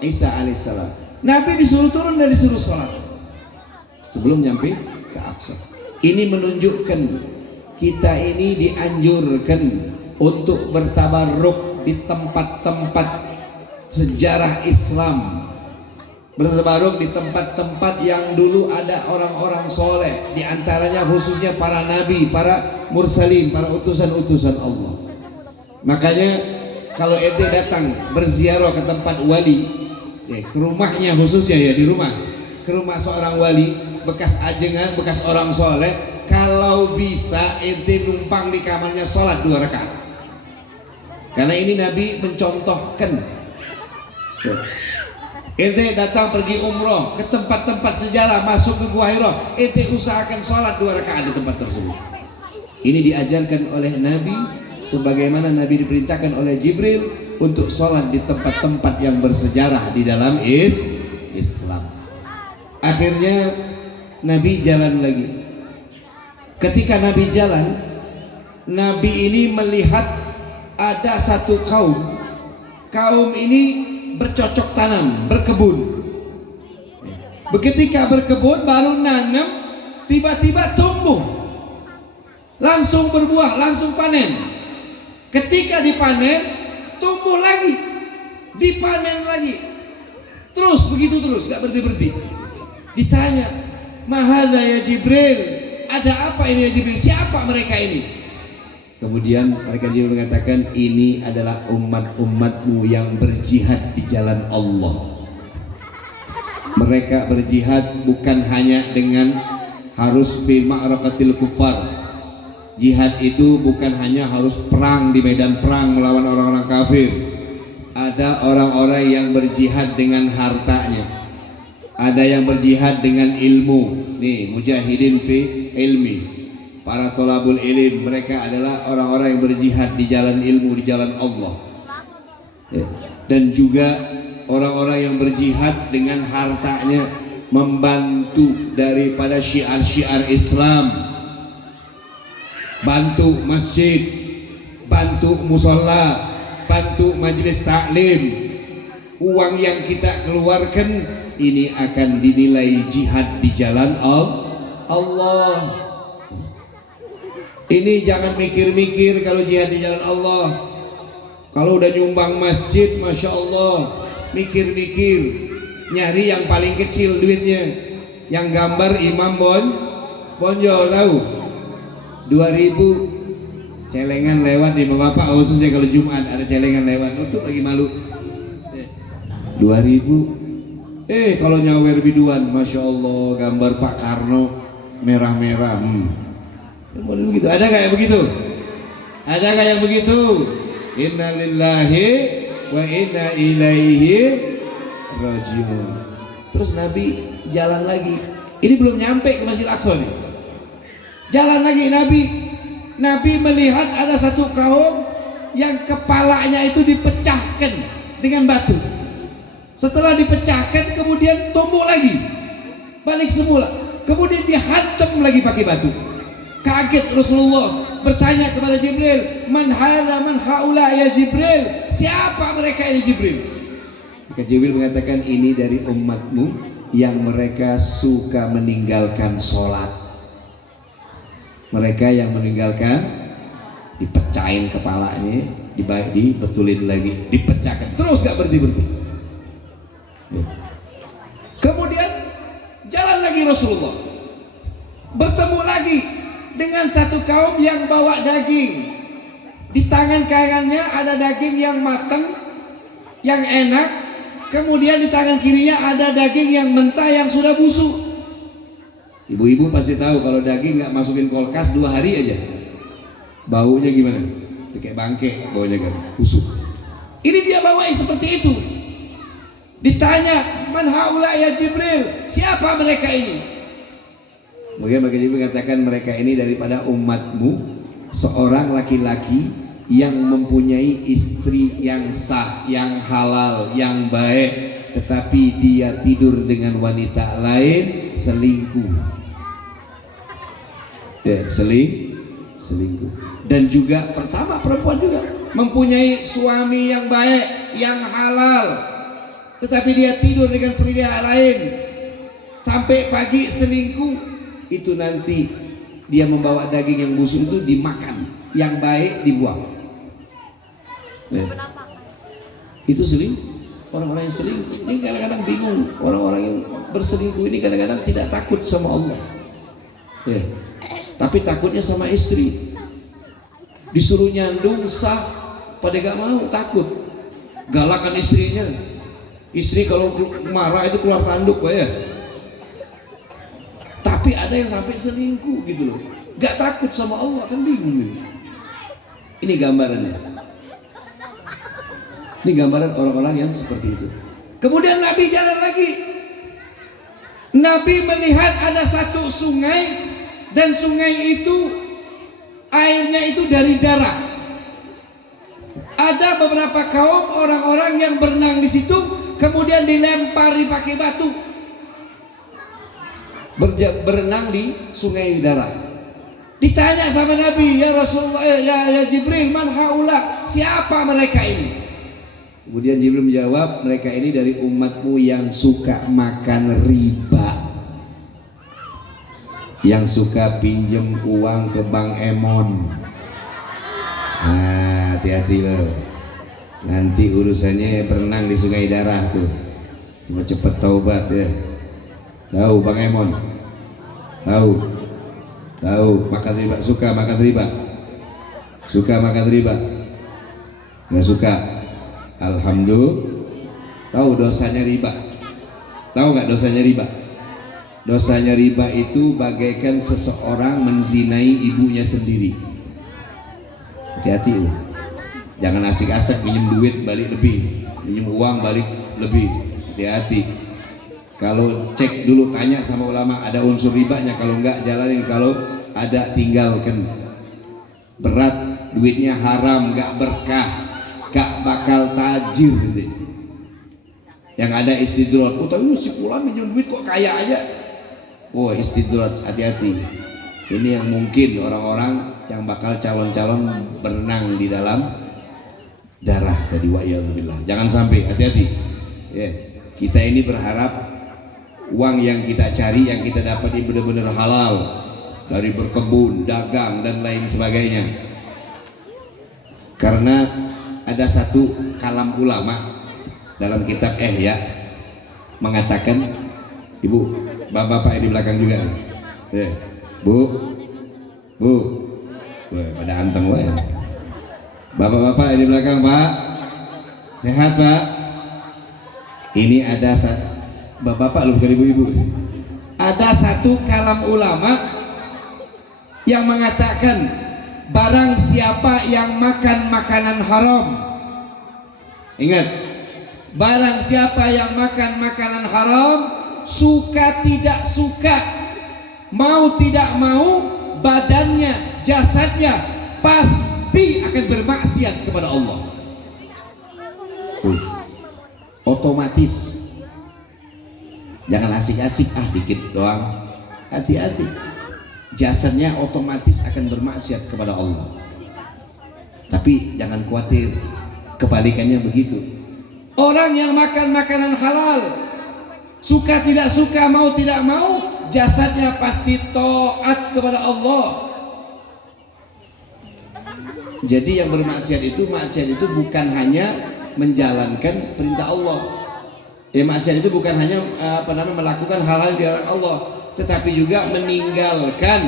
Isa alaihissalam. Nabi disuruh turun dan disuruh sholat sebelum nyampe ke Aqsa. Ini menunjukkan kita ini dianjurkan untuk bertabarruk di tempat-tempat sejarah Islam, bertabarruk di tempat-tempat yang dulu ada orang-orang soleh, diantaranya khususnya para nabi, para mursalin, para utusan-utusan Allah. Makanya kalau ente datang berziarah ke tempat wali, ya, ke rumahnya khususnya, ya di rumah, ke rumah seorang wali, bekas ajengan, bekas orang soleh, kalau bisa ente numpang di kamarnya sholat 2 rakaat. Karena ini Nabi mencontohkan. Ente datang pergi umroh ke tempat-tempat sejarah, masuk ke Gua Hira, ente usahakan sholat 2 rakaat di tempat tersebut. Ini diajarkan oleh Nabi, sebagaimana Nabi diperintahkan oleh Jibril untuk sholat di tempat-tempat yang bersejarah di dalam Islam. Akhirnya Nabi jalan lagi. Ketika Nabi jalan, Nabi ini melihat ada satu kaum. Kaum ini bercocok tanam, berkebun. Ketika berkebun baru nanam, tiba-tiba tumbuh, langsung berbuah, langsung panen. Ketika dipanen, tumbuh lagi, dipanen lagi, terus begitu terus, gak berhenti-berhenti. Ditanya, mahadza ya Jibril, ada apa ini ya Jibril, siapa mereka ini? Kemudian mereka Jibril mengatakan, ini adalah umat-umatmu yang berjihad di jalan Allah. Mereka berjihad bukan hanya dengan harus fi ma'rakatil kufar. Jihad itu bukan hanya harus perang di medan perang melawan orang-orang kafir. Ada orang-orang yang berjihad dengan hartanya. Ada yang berjihad dengan ilmu. Nih, mujahidin fi ilmi. Para tolabul ilim, mereka adalah orang-orang yang berjihad di jalan ilmu, di jalan Allah. Dan juga orang-orang yang berjihad dengan hartanya, membantu daripada syiar-syiar Islam. bantu masjid, bantu musola, bantu majelis taklim. Uang yang kita keluarkan ini akan dinilai jihad di jalan Allah. Ini jangan mikir-mikir kalau jihad di jalan Allah. Kalau udah nyumbang masjid, masya Allah, mikir-mikir, nyari yang paling kecil duitnya, yang gambar Imam Bonjol tahu, 2000 celengan lewat di bapak, khususnya kalau Jumat ada celengan lewat, nutup lagi malu. 2000, kalau nyawer biduan, masya Allah, gambar Pak Karno merah-merah. Model begitu, ada nggak yang begitu? Ada nggak yang begitu? Inna lillahi wa inna ilaihi rajiun. Terus Nabi jalan lagi. Ini belum nyampe ke Masjid Aqsa nih. Jalan lagi Nabi melihat ada satu kaum yang kepalanya itu dipecahkan dengan batu. Setelah dipecahkan kemudian tumbuh lagi, balik semula, kemudian dihantam lagi pakai batu. Kaget Rasulullah, bertanya kepada Jibril, man hadza man haula ya Jibril, siapa mereka ini Jibril? Maka Jibril mengatakan, ini dari umatmu yang mereka suka meninggalkan sholat. Mereka yang meninggalkan, dipecahin kepalanya, dibetulin lagi, dipecahkan, terus gak berhenti. Kemudian jalan lagi Rasulullah, bertemu lagi dengan satu kaum yang bawa daging. Di tangan kanannya ada daging yang matang, yang enak. Kemudian di tangan kirinya ada daging yang mentah, yang sudah busuk. Ibu-ibu pasti tahu kalau daging nggak masukin kulkas 2 hari aja, baunya gimana? Kayak bangke baunya kan, busuk. Ini dia bawa seperti itu. Ditanya, man haula ya Jibril, siapa mereka ini? Mungkin bagi Jibril katakan, mereka ini daripada umatmu, seorang laki-laki yang mempunyai istri yang sah, yang halal, yang baik, tetapi dia tidur dengan wanita lain, selingkuh. Selingkuh. Dan juga pertama perempuan juga mempunyai suami yang baik, yang halal, tetapi dia tidur dengan pria lain sampai pagi selingkuh. Itu nanti dia membawa daging yang busuk itu dimakan, yang baik dibuang. Itu selingkuh. Orang-orang yang selingkuh ini kadang-kadang bingung. Orang-orang yang berselingkuh ini kadang-kadang tidak takut sama Allah, tapi takutnya sama istri. Disuruh nyandung sah, pada gak mau, takut. Galakan istrinya. Istri kalau marah itu keluar tanduk ya. Tapi ada yang sampai selingkuh gitu loh, gak takut sama Allah, kan bingung gitu. Ini gambarannya. Ini gambaran orang-orang yang seperti itu. Kemudian Nabi jalan lagi. Nabi melihat ada satu sungai, dan sungai itu airnya itu dari darah. Ada beberapa kaum orang-orang yang berenang di situ, kemudian dilempari pakai batu. Berenang di sungai darah. Ditanya sama Nabi, ya Rasulullah, ya Jibril, man haula, siapa mereka ini? Kemudian Jibril menjawab, mereka ini dari umatmu yang suka makan riba, yang suka pinjem uang ke Bang Emon. Nah, hati-hati loh, nanti urusannya berenang di sungai darah tuh. Cuma cepet taubat ya. Tahu Bang Emon? Tahu makan riba, suka makan riba, suka makan riba, nggak suka? Alhamdulillah. Tahu dosanya riba? Tahu nggak dosanya riba? Dosanya riba itu bagaikan seseorang menzinai ibunya sendiri. Hati-hati loh, jangan asik-asik minjem duit balik lebih, minjem uang balik lebih. Hati-hati. Kalau cek dulu, tanya sama ulama, ada unsur ribanya, kalau enggak jalanin, kalau ada tinggalkan. Berat, duitnya haram, enggak berkah, enggak bakal tajir gitu. Yang ada istidrot, oh tapi si fulan minjem duit kok kaya aja. Oh istidrot, hati-hati. Ini yang mungkin orang-orang yang bakal calon-calon berenang di dalam darah tadi, wa'iyadzubillah. Jangan sampai, hati-hati ya. Kita ini berharap uang yang kita cari, yang kita dapat ini benar-benar halal, dari berkebun, dagang dan lain sebagainya. Karena ada satu kalam ulama dalam kitab Ihya mengatakan, ibu, bapak-bapak yang di belakang juga ya. Bu, pada anteng wae. Bapak-bapak yang di belakang, Pak, sehat Pak? Ini ada bapak-bapak loh, bukan ibu-ibu. Ada satu kalam ulama yang mengatakan, barang siapa yang makan makanan haram, ingat, barang siapa yang makan makanan haram, suka tidak suka, mau tidak mau, badannya, jasadnya pasti akan bermaksiat kepada Allah. Otomatis. Jangan asik-asik, dikit doang. Hati-hati, jasadnya otomatis akan bermaksiat kepada Allah. Tapi jangan khawatir, kebalikannya begitu. Orang yang makan makanan halal, suka tidak suka, mau tidak mau, jasadnya pasti taat kepada Allah. Jadi yang bermaksiat itu, maksiat itu bukan hanya menjalankan perintah Allah. Maksiat itu bukan hanya melakukan hal-hal di hadapan Allah, tetapi juga meninggalkan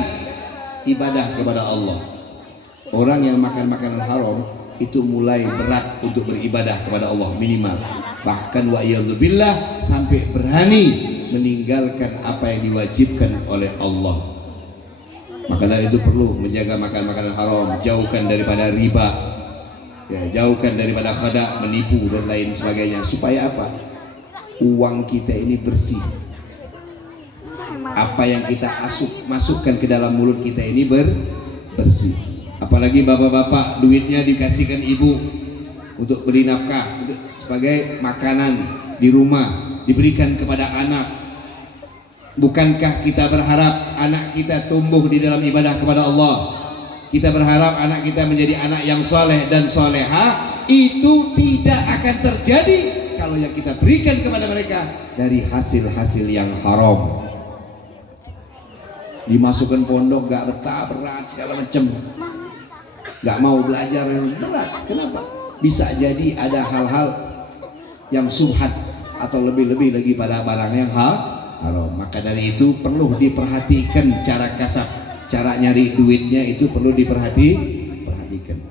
ibadah kepada Allah. Orang yang makan makanan haram itu mulai berat untuk beribadah kepada Allah minimal. Bahkan wa'iyadzubillah sampai berani meninggalkan apa yang diwajibkan oleh Allah. Maka dari itu perlu menjaga makan makanan haram, jauhkan daripada riba, ya, jauhkan daripada khada, menipu dan lain sebagainya. Supaya apa? Uang kita ini bersih. Apa yang kita masukkan ke dalam mulut kita ini bersih. Apalagi bapak-bapak, duitnya dikasihkan ibu untuk beli nafkah, untuk sebagai makanan di rumah, diberikan kepada anak. Bukankah kita berharap anak kita tumbuh di dalam ibadah kepada Allah? Kita berharap anak kita menjadi anak yang soleh dan soleha. Itu tidak akan terjadi kalau yang kita berikan kepada mereka dari hasil-hasil yang haram. Dimasukkan pondok gak betah, berat segala macam, gak mau belajar yang berat. Kenapa? Bisa jadi ada hal-hal yang subhat atau lebih-lebih lagi pada barang yang haram. Maka dari itu perlu diperhatikan cara kasab, cara nyari duitnya itu perlu diperhatikan.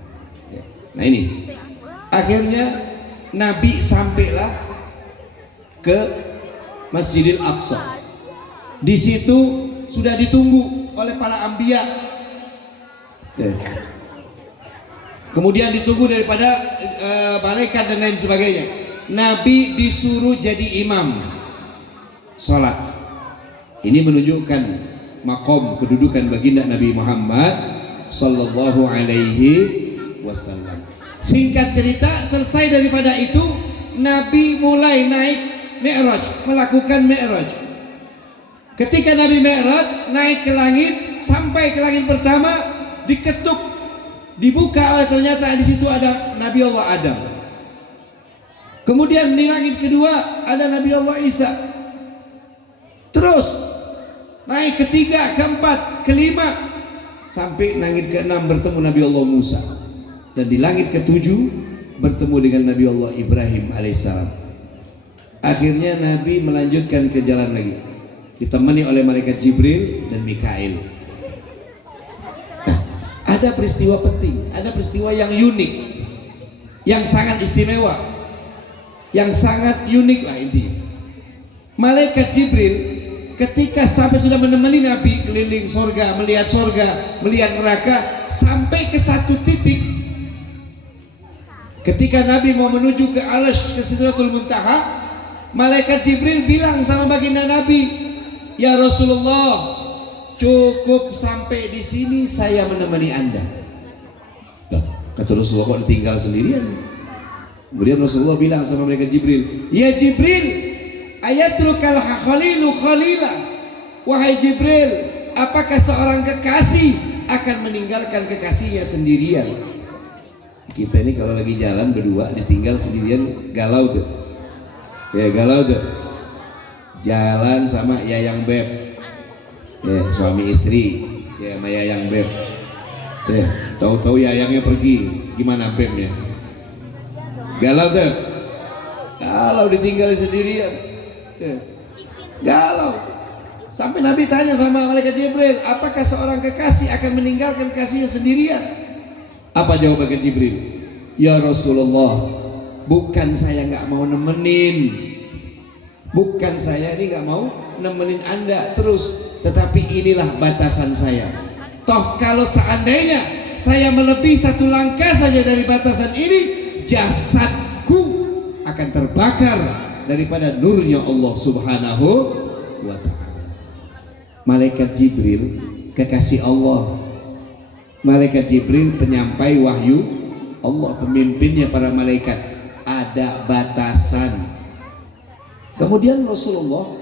Nah ini akhirnya Nabi sampailah ke Masjidil Aqsa. Di situ sudah ditunggu oleh para anbiya. Kemudian ditunggu daripada malaikat dan lain sebagainya. Nabi disuruh jadi imam salat. Ini menunjukkan makom kedudukan baginda Nabi Muhammad sallallahu alaihi wasallam. Singkat cerita, selesai daripada itu Nabi mulai naik Mi'raj, melakukan Mi'raj. Ketika Nabi Mi'raj naik ke langit, sampai ke langit pertama, diketuk, dibuka oleh, ternyata di situ ada Nabi Allah Adam. Kemudian di langit kedua ada Nabi Allah Isa. Terus naik ketiga, keempat, kelima, sampai langit keenam bertemu Nabi Allah Musa. Dan di langit ketujuh bertemu dengan Nabi Allah Ibrahim alaihissalam. Akhirnya Nabi melanjutkan ke jalan lagi, ditemani oleh malaikat Jibril dan Mikail. Nah, ada peristiwa penting, ada peristiwa yang unik, yang sangat istimewa, yang sangat unik lah intinya. Malaikat Jibril ketika sampai sudah menemani Nabi keliling sorga, melihat neraka, sampai ke satu titik. Ketika Nabi mau menuju ke Arsy, ke Sidratul Muntaha, malaikat Jibril bilang sama baginda Nabi, "Ya Rasulullah, cukup sampai di sini saya menemani Anda." Kata Rasulullah, kok ditinggal sendirian? Kemudian Rasulullah bilang sama malaikat Jibril, "Ya Jibril, ayatrukal khalilu khalila." Wahai Jibril, apakah seorang kekasih akan meninggalkan kekasihnya sendirian? Kita ini kalau lagi jalan berdua ditinggal sendirian galau tuh. Ya galau tuh. Jalan sama Yayang Beb. Ya suami istri, ya sama Yayang Beb. Ya, tahu-tahu Yayangnya pergi, gimana Bebnya? Galau tuh. Galau ditinggal sendirian. Ya. Galau. Sampai Nabi tanya sama malaikat Jibril, apakah seorang kekasih akan meninggalkan kekasihnya sendirian? Apa jawaban Jibril? Ya Rasulullah, bukan saya nggak mau nemenin, bukan saya ini nggak mau nemenin Anda terus, tetapi inilah batasan saya. Toh kalau seandainya saya melebihi satu langkah saja dari batasan ini, jasadku akan terbakar daripada nurnya Allah Subhanahu wa ta'ala. Malaikat Jibril kekasih Allah, malaikat Jibril penyampai wahyu Allah, pemimpinnya para malaikat, ada batasan. Kemudian Rasulullah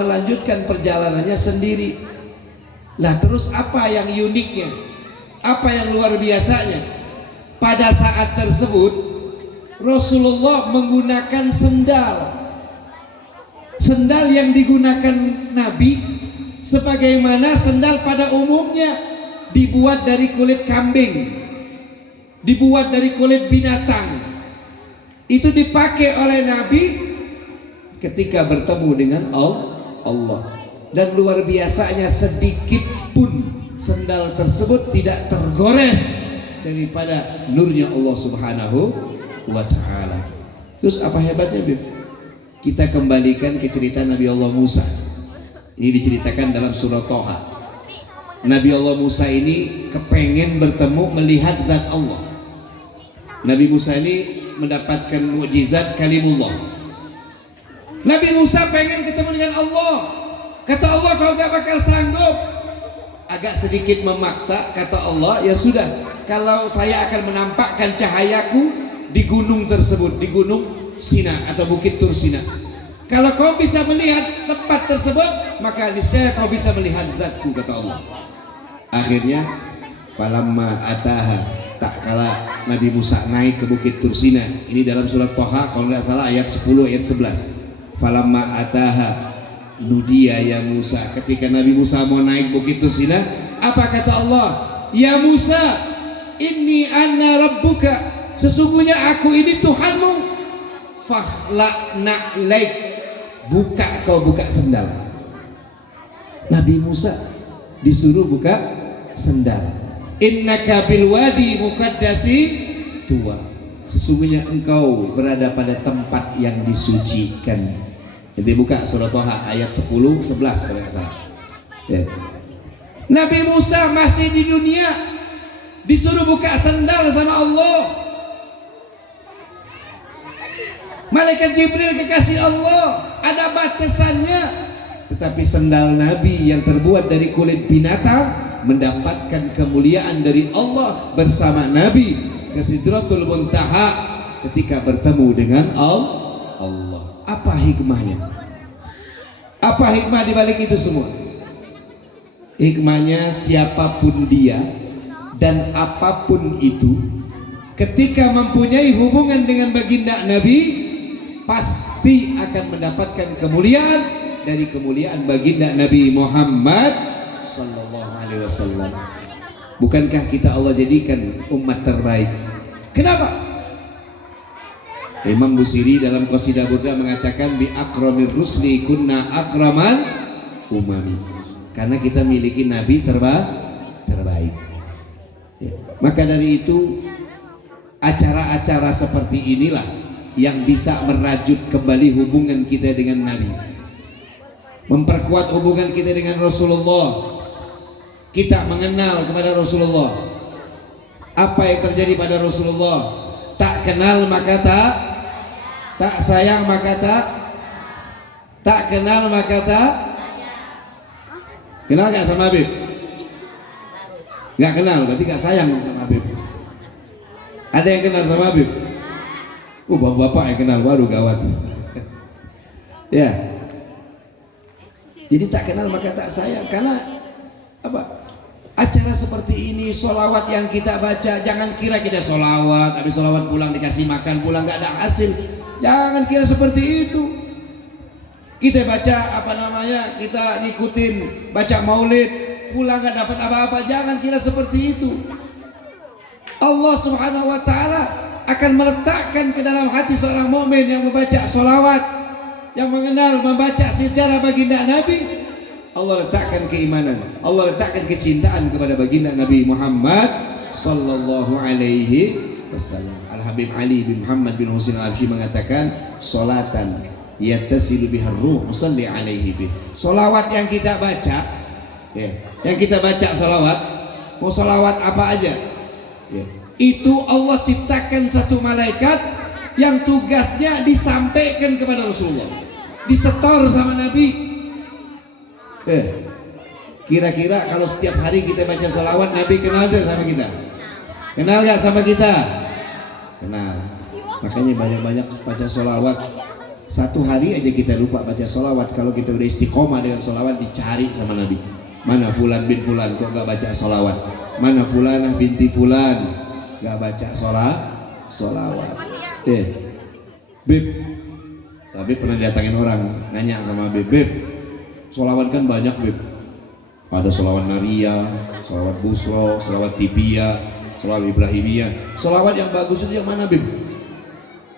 melanjutkan perjalanannya sendiri. Lah terus apa yang uniknya? Apa yang luar biasanya? Pada saat tersebut Rasulullah menggunakan sendal. Sendal yang digunakan Nabi sebagaimana sendal pada umumnya dibuat dari kulit kambing, dibuat dari kulit binatang. Itu dipakai oleh Nabi ketika bertemu dengan Allah. Dan luar biasanya sedikit pun sendal tersebut tidak tergores daripada nurnya Allah Subhanahu wa ta'ala. Terus apa hebatnya, Bib? Kita kembalikan ke cerita Nabi Allah Musa. Ini diceritakan dalam surah Toha. Nabi Allah Musa ini kepengen bertemu, melihat zat Allah. Nabi Musa ini mendapatkan mukjizat kalimullah. Nabi Musa pengen ketemu dengan Allah. Kata Allah, kau gak bakal sanggup. Agak sedikit memaksa, kata Allah, ya sudah, kalau saya akan menampakkan cahayaku di gunung tersebut, di gunung Sina atau Bukit Tur Sina. Kalau kau bisa melihat tempat tersebut, maka niscaya kau bisa melihat zatku, kata Allah. Akhirnya falamma ataha, tak kala Nabi Musa naik ke Bukit Tur Sina. Ini dalam surat Toha kalau tidak salah ayat 10 ayat 11. Falamma ataha nudia ya Musa. Ketika Nabi Musa mau naik Bukit Tur Sina, apa kata Allah? Ya Musa, inni anna rabbuka, sesungguhnya aku ini Tuhanmu. Fakhla'na laik, buka, kau buka sendal. Nabi Musa disuruh buka sendal. Innaka bil wadi muqaddasi tuwa, sesungguhnya engkau berada pada tempat yang disucikan. Jadi buka surah Toha ayat 10 11 kalau nggak salah. Ya. Nabi Musa masih di dunia disuruh buka sendal sama Allah. Malaikat Jibril kekasih Allah, ada batasannya. Tetapi sendal Nabi yang terbuat dari kulit binatang mendapatkan kemuliaan dari Allah bersama Nabi ke Sidratul Muntaha ketika bertemu dengan Allah. Apa hikmahnya? Apa hikmah dibalik itu semua? Hikmahnya siapapun dia dan apapun itu, ketika mempunyai hubungan dengan baginda Nabi, pasti akan mendapatkan kemuliaan dari kemuliaan baginda Nabi Muhammad sallallahu alaihi wasallam. Bukankah kita Allah jadikan umat terbaik? Kenapa? Imam Busiri dalam Qasidah Burda mengatakan bi akramir rusli kunna akraman umami, karena kita miliki nabi terbaik. Ya. Maka dari itu acara-acara seperti inilah yang bisa merajut kembali hubungan kita dengan Nabi, memperkuat hubungan kita dengan Rasulullah. Kita mengenal kepada Rasulullah. Apa yang terjadi pada Rasulullah? Tak kenal maka tak sayang maka tak kenal maka kenal gak sama Habib? Gak kenal berarti gak sayang sama Habib. Ada yang kenal sama Habib? Bapak-bapak yang kenal, baru gawat. Ya. Jadi tak kenal maka tak sayang, karena apa acara seperti ini, solawat yang kita baca, jangan kira kita solawat, habis solawat pulang dikasih makan, pulang nggak ada hasil. Jangan kira seperti itu. Kita baca apa namanya, kita ngikutin baca maulid, pulang nggak dapat apa-apa. Jangan kira seperti itu. Allah Subhanahu wa Ta'ala akan meletakkan ke dalam hati seorang mukmin yang membaca solawat, yang mengenal membaca sejarah baginda Nabi. Allah letakkan keimanan, Allah letakkan kecintaan kepada baginda Nabi Muhammad sallallahu alaihi wasallam. Al-Habib Ali bin Muhammad bin Husain Al-Habsyi mengatakan, salatan yattasilu biha ruh musalli alaihi bih. Salawat yang kita baca, ya, yang kita baca salawat, mau salawat apa aja, ya, itu Allah ciptakan satu malaikat yang tugasnya disampaikan kepada Rasulullah, disetor sama Nabi. Kira-kira kalau setiap hari kita baca sholawat, Nabi kenal gak sama kita? Kenal gak sama kita? Kenal. Makanya banyak-banyak baca sholawat. Satu hari aja kita lupa baca sholawat. Kalau kita udah istiqomah dengan sholawat, dicari sama Nabi. Mana fulan bin fulan kok gak baca sholawat? Mana fulanah binti fulan gak baca sholawat? Beb, tapi pernah datangin orang nanya sama Beb, sholawat kan banyak Beb, ada sholawat Naria, sholawat Busro, sholawat Tibia, sholawat Ibrahimiyah. Sholawat yang bagus itu yang mana Beb?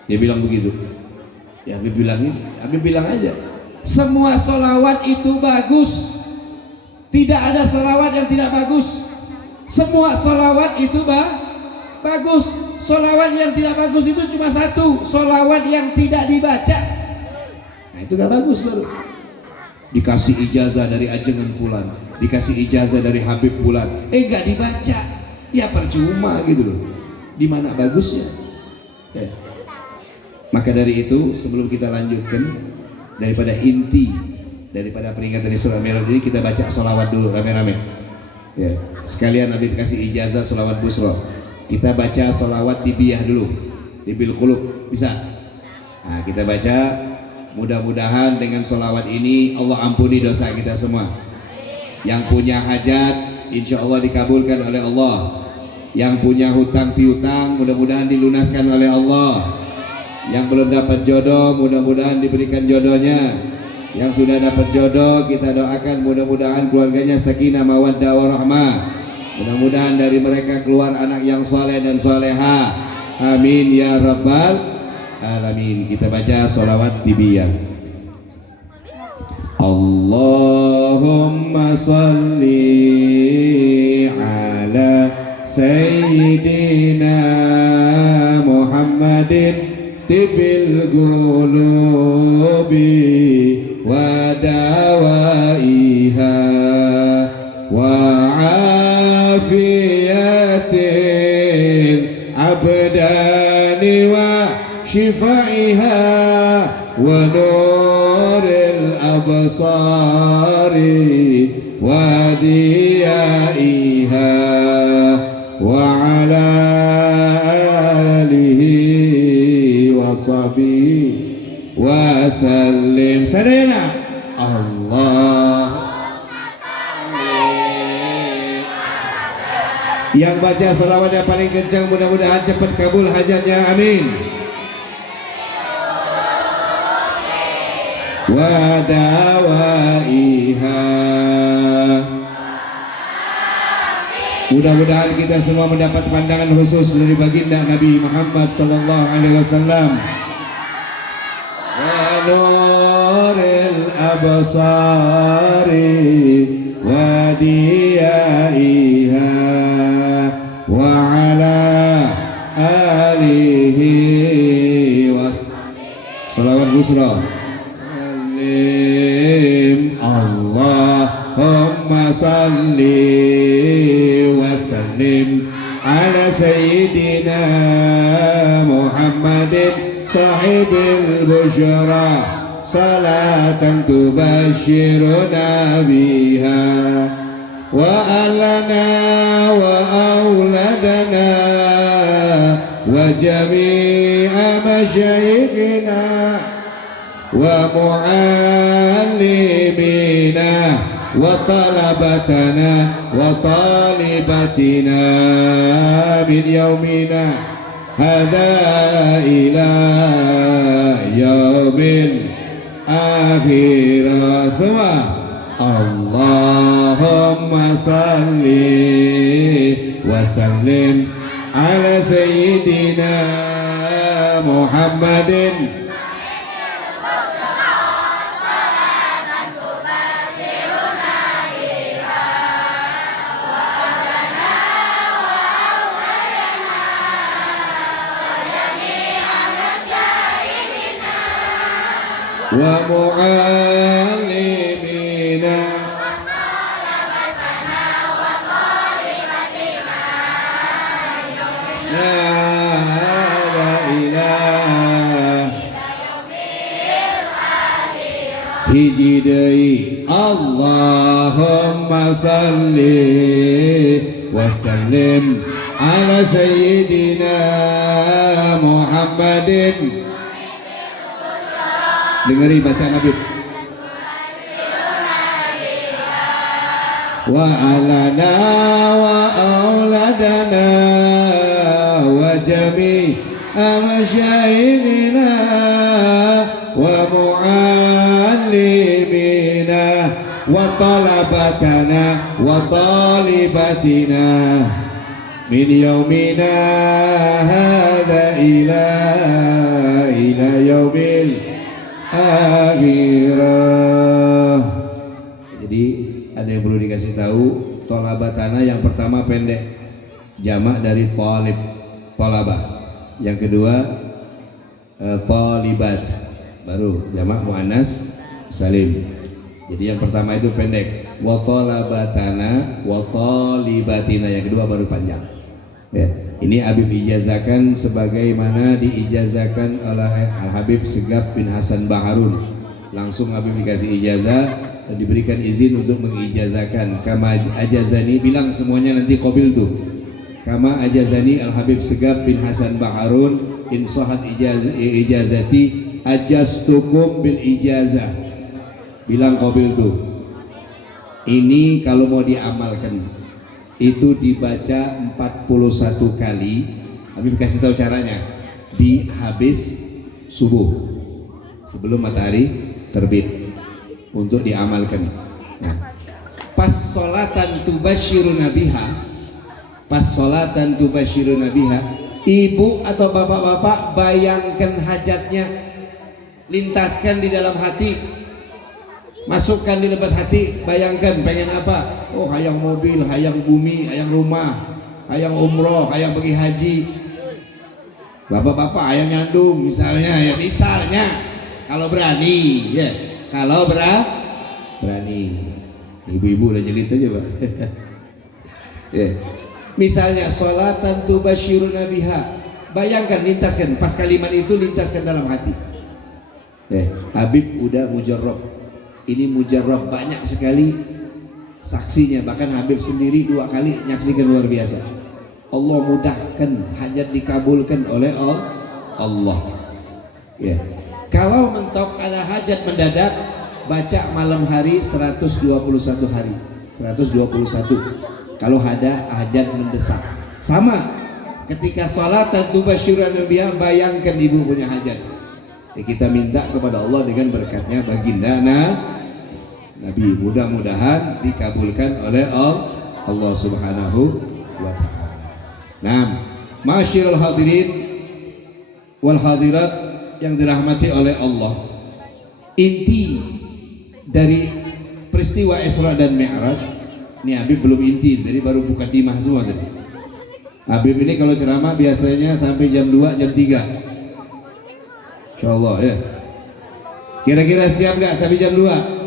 Dia bilang begitu. Ya Habib bilang ini, Habib bilang aja, semua sholawat itu bagus, tidak ada sholawat yang tidak bagus. Semua sholawat itu bagus. Sholawat yang tidak bagus itu cuma satu, sholawat yang tidak dibaca. Nah itu gak bagus baru. Dikasih ijazah dari ajengan fulan, dikasih ijazah dari Habib fulan, gak dibaca, ya percuma gitu loh. Di mana bagusnya? Ya. Maka dari itu sebelum kita lanjutkan, daripada inti daripada peringatan di surah Mi'raj ini, kita baca sholawat dulu rame-rame. Ya. Sekalian Habib kasih ijazah sholawat busro. Kita baca sholawat tibiyah dulu, tibil qulub, bisa? Nah kita baca. Mudah-mudahan dengan sholawat ini Allah ampuni dosa kita semua. Yang punya hajat insya Allah dikabulkan oleh Allah. Yang punya hutang piutang mudah-mudahan dilunaskan oleh Allah. Yang belum dapat jodoh mudah-mudahan diberikan jodohnya. Yang sudah dapat jodoh kita doakan mudah-mudahan keluarganya sakinah mawaddah warahmah. Mudah-mudahan dari mereka keluar anak yang soleh dan soleha. Amin ya rabbal alamin. Kita baca sholawat tibiyah. Allahumma salli ala sayyidina Muhammadin tibil qulubi wa dawaiha wa afiyatil abdani wa شفائها ونور الأبصار وديائها وعلى آله وصحبه وسلم. سدينا Allah. Yang baca salawat yang paling kencang mudah-mudahan cepat kabul hajatnya, amin. Wadawaiha. Mudah-mudahan kita semua mendapat pandangan khusus dari baginda Nabi Muhammad sallallahu alaihi wasallam. Wa nuril absari wa diyaiha wa ala alihi wa salawat busra. Allahumma salli wa sallim ala sayyidina Muhammadin sahibil busyra salatan tubashiruna biha wa alana wa auladana wa jami'a masyayikhina wa mu'allimina وطلبتنا وطالبتنا من يومنا هذا إلى يوم الآخر سوا اللهم صل وسلم على سيدنا محمد ومعلمنا لا إله hijidai Allahumma salli wa sallim ala sayyidina Muhammadin. Dengeri bacaan Habib. Wa alana wa auladana wa jami'a masyayikhina wa muallimina wa talabatana wa talibatina min yaumina hadha ila yaumil akhirah. Jadi ada yang perlu dikasih tahu, tolabatana yang pertama pendek, jamak dari talib, tolabah. Yang kedua talibat, baru jamak muannas salim. Jadi yang pertama itu pendek, wa tolabatana wa talibatina. Yang kedua baru panjang. Ya. Ini Habib ijazahkan sebagaimana diijazahkan oleh Al-Habib Segaf bin Hasan Baharun. Langsung Habib dikasih ijazah dan diberikan izin untuk mengijazahkan. Kama ajazani, bilang semuanya nanti qabil tuh. Kama ajazani Al-Habib Segaf bin Hasan Baharun in sahat ijazati ajastukum bil ijazah. Bilang qabil tuh. Ini kalau mau diamalkan itu dibaca 41 kali. Habib kasih tahu caranya, di habis subuh sebelum matahari terbit untuk diamalkan. Nah, pas solatan tubasyiruna biha, pas solatan tubasyiruna biha, ibu atau bapak-bapak bayangkan hajatnya, lintaskan di dalam hati, masukkan di lebat hati, bayangkan pengen apa. Oh, hayang mobil, hayang bumi, hayang rumah, hayang umroh, hayang pergi haji. Bapak-bapak hayang nyandung misalnya, ya misalnya, kalau berani, ya kalau berani. Ibu-ibu udah jelit aja Pak. Ya. Misalnya sholatan tubasyiruna biha, bayangkan, lintaskan, pas kalimat itu lintaskan dalam hati. Ya. Habib udah mujarrab. Ini mujarrab banyak sekali saksinya, bahkan Habib sendiri 2 kali nyaksikan, luar biasa. Allah mudahkan, hajat dikabulkan oleh Allah. Ya. Kalau mentok ada hajat mendadak, baca malam hari 121 hari, 121. Kalau ada hajat mendesak, sama ketika sholat tubasyiruna biha, bayangkan ibu punya hajat. Ya, kita minta kepada Allah dengan berkatnya baginda Nabi, mudah-mudahan dikabulkan oleh Allah Subhanahu wa ta'ala. Nah, masyirul hadirin wal hadirat yang dirahmati oleh Allah, inti dari peristiwa Isra dan Mi'raj ini Habib belum inti, jadi baru buka dimah semua tadi. Habib ini kalau ceramah biasanya sampai jam 2, jam 3 insyaallah ya. Kira-kira siap gak sampai jam 2?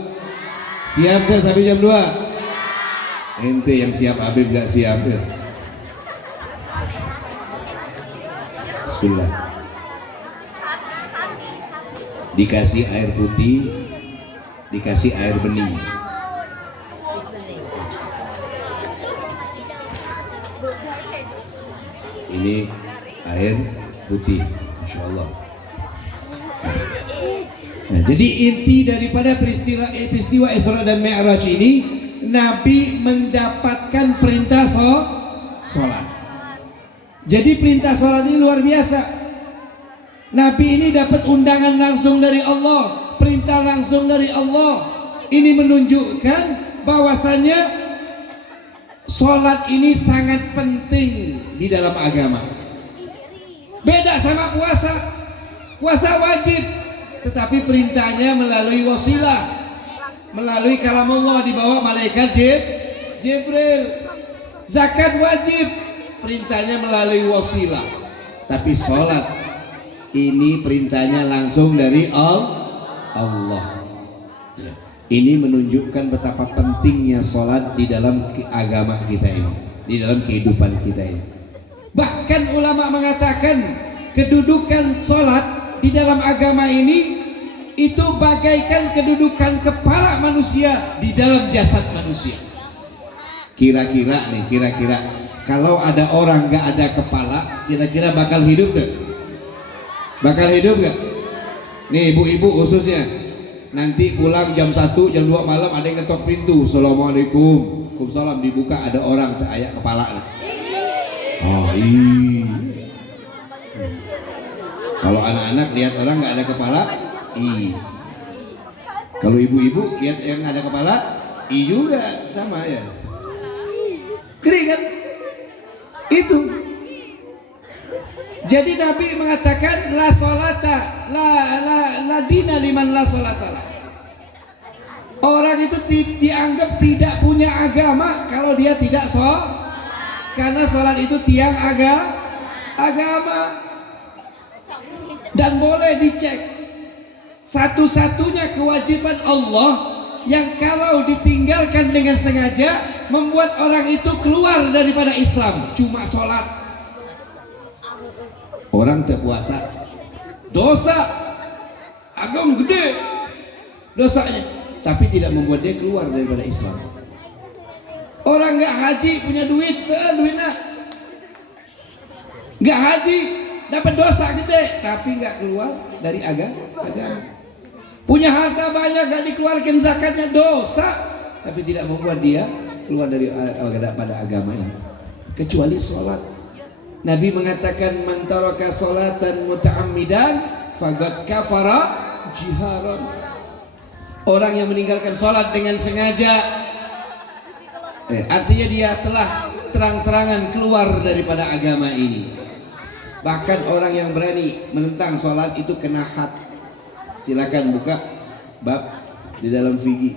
Siap gak sampai jam 2? Ente yang siap, Habib gak siap ya. Bismillah. Dikasih air putih, dikasih air bening. Ini air putih, Masya Allah. Nah, jadi inti daripada peristiwa Isra dan Mi'raj ini Nabi mendapatkan perintah sholat. Jadi perintah sholat ini luar biasa. Nabi ini dapat undangan langsung dari Allah, perintah langsung dari Allah. Ini menunjukkan bahwasanya sholat ini sangat penting di dalam agama. Beda sama puasa. Puasa wajib, tetapi perintahnya melalui wasilah, melalui kalamullah, dibawa malaikat Jibril. Zakat wajib, perintahnya melalui wasilah. Tapi sholat ini perintahnya langsung dari Allah. Ini menunjukkan betapa pentingnya sholat di dalam agama kita ini, di dalam kehidupan kita ini. Bahkan ulama mengatakan kedudukan sholat di dalam agama ini itu bagaikan kedudukan kepala manusia di dalam jasad manusia. Kira-kira kalau ada orang gak ada kepala, kira-kira bakal hidup gak? Bakal hidup gak? Nih ibu-ibu khususnya, nanti pulang jam 1, jam 2 malam ada yang ketok pintu, Assalamualaikum, Waalaikumsalam, dibuka ada orang kayak kepala. Oh iya. Kalau anak-anak lihat orang nggak ada kepala, kalau ibu-ibu lihat yang ada kepala, juga sama ya. Kering kan? Itu. Jadi Nabi mengatakan la sholata, la dina liman la sholata. Orang itu dianggap tidak punya agama kalau dia tidak sholat, karena sholat itu tiang agama. Dan boleh dicek, satu-satunya kewajiban Allah yang kalau ditinggalkan dengan sengaja membuat orang itu keluar daripada Islam, cuma sholat. Orang terpuasa, dosa agung gede dosanya, tapi tidak membuat dia keluar daripada Islam. Orang nggak haji punya duit, duitnya nggak haji dapat dosa gede, tapi nggak keluar dari agama. Punya harta banyak gak dikeluarkan zakatnya, dosa, tapi tidak membuat dia keluar dari pada agama ini, kecuali sholat. Nabi mengatakan man taraka sholatan muta'ammidan faqad kafara jiharan. Orang yang meninggalkan sholat dengan sengaja, artinya dia telah terang-terangan keluar daripada agama ini. Bahkan orang yang berani menentang sholat itu kena had. Silakan buka bab di dalam fikih.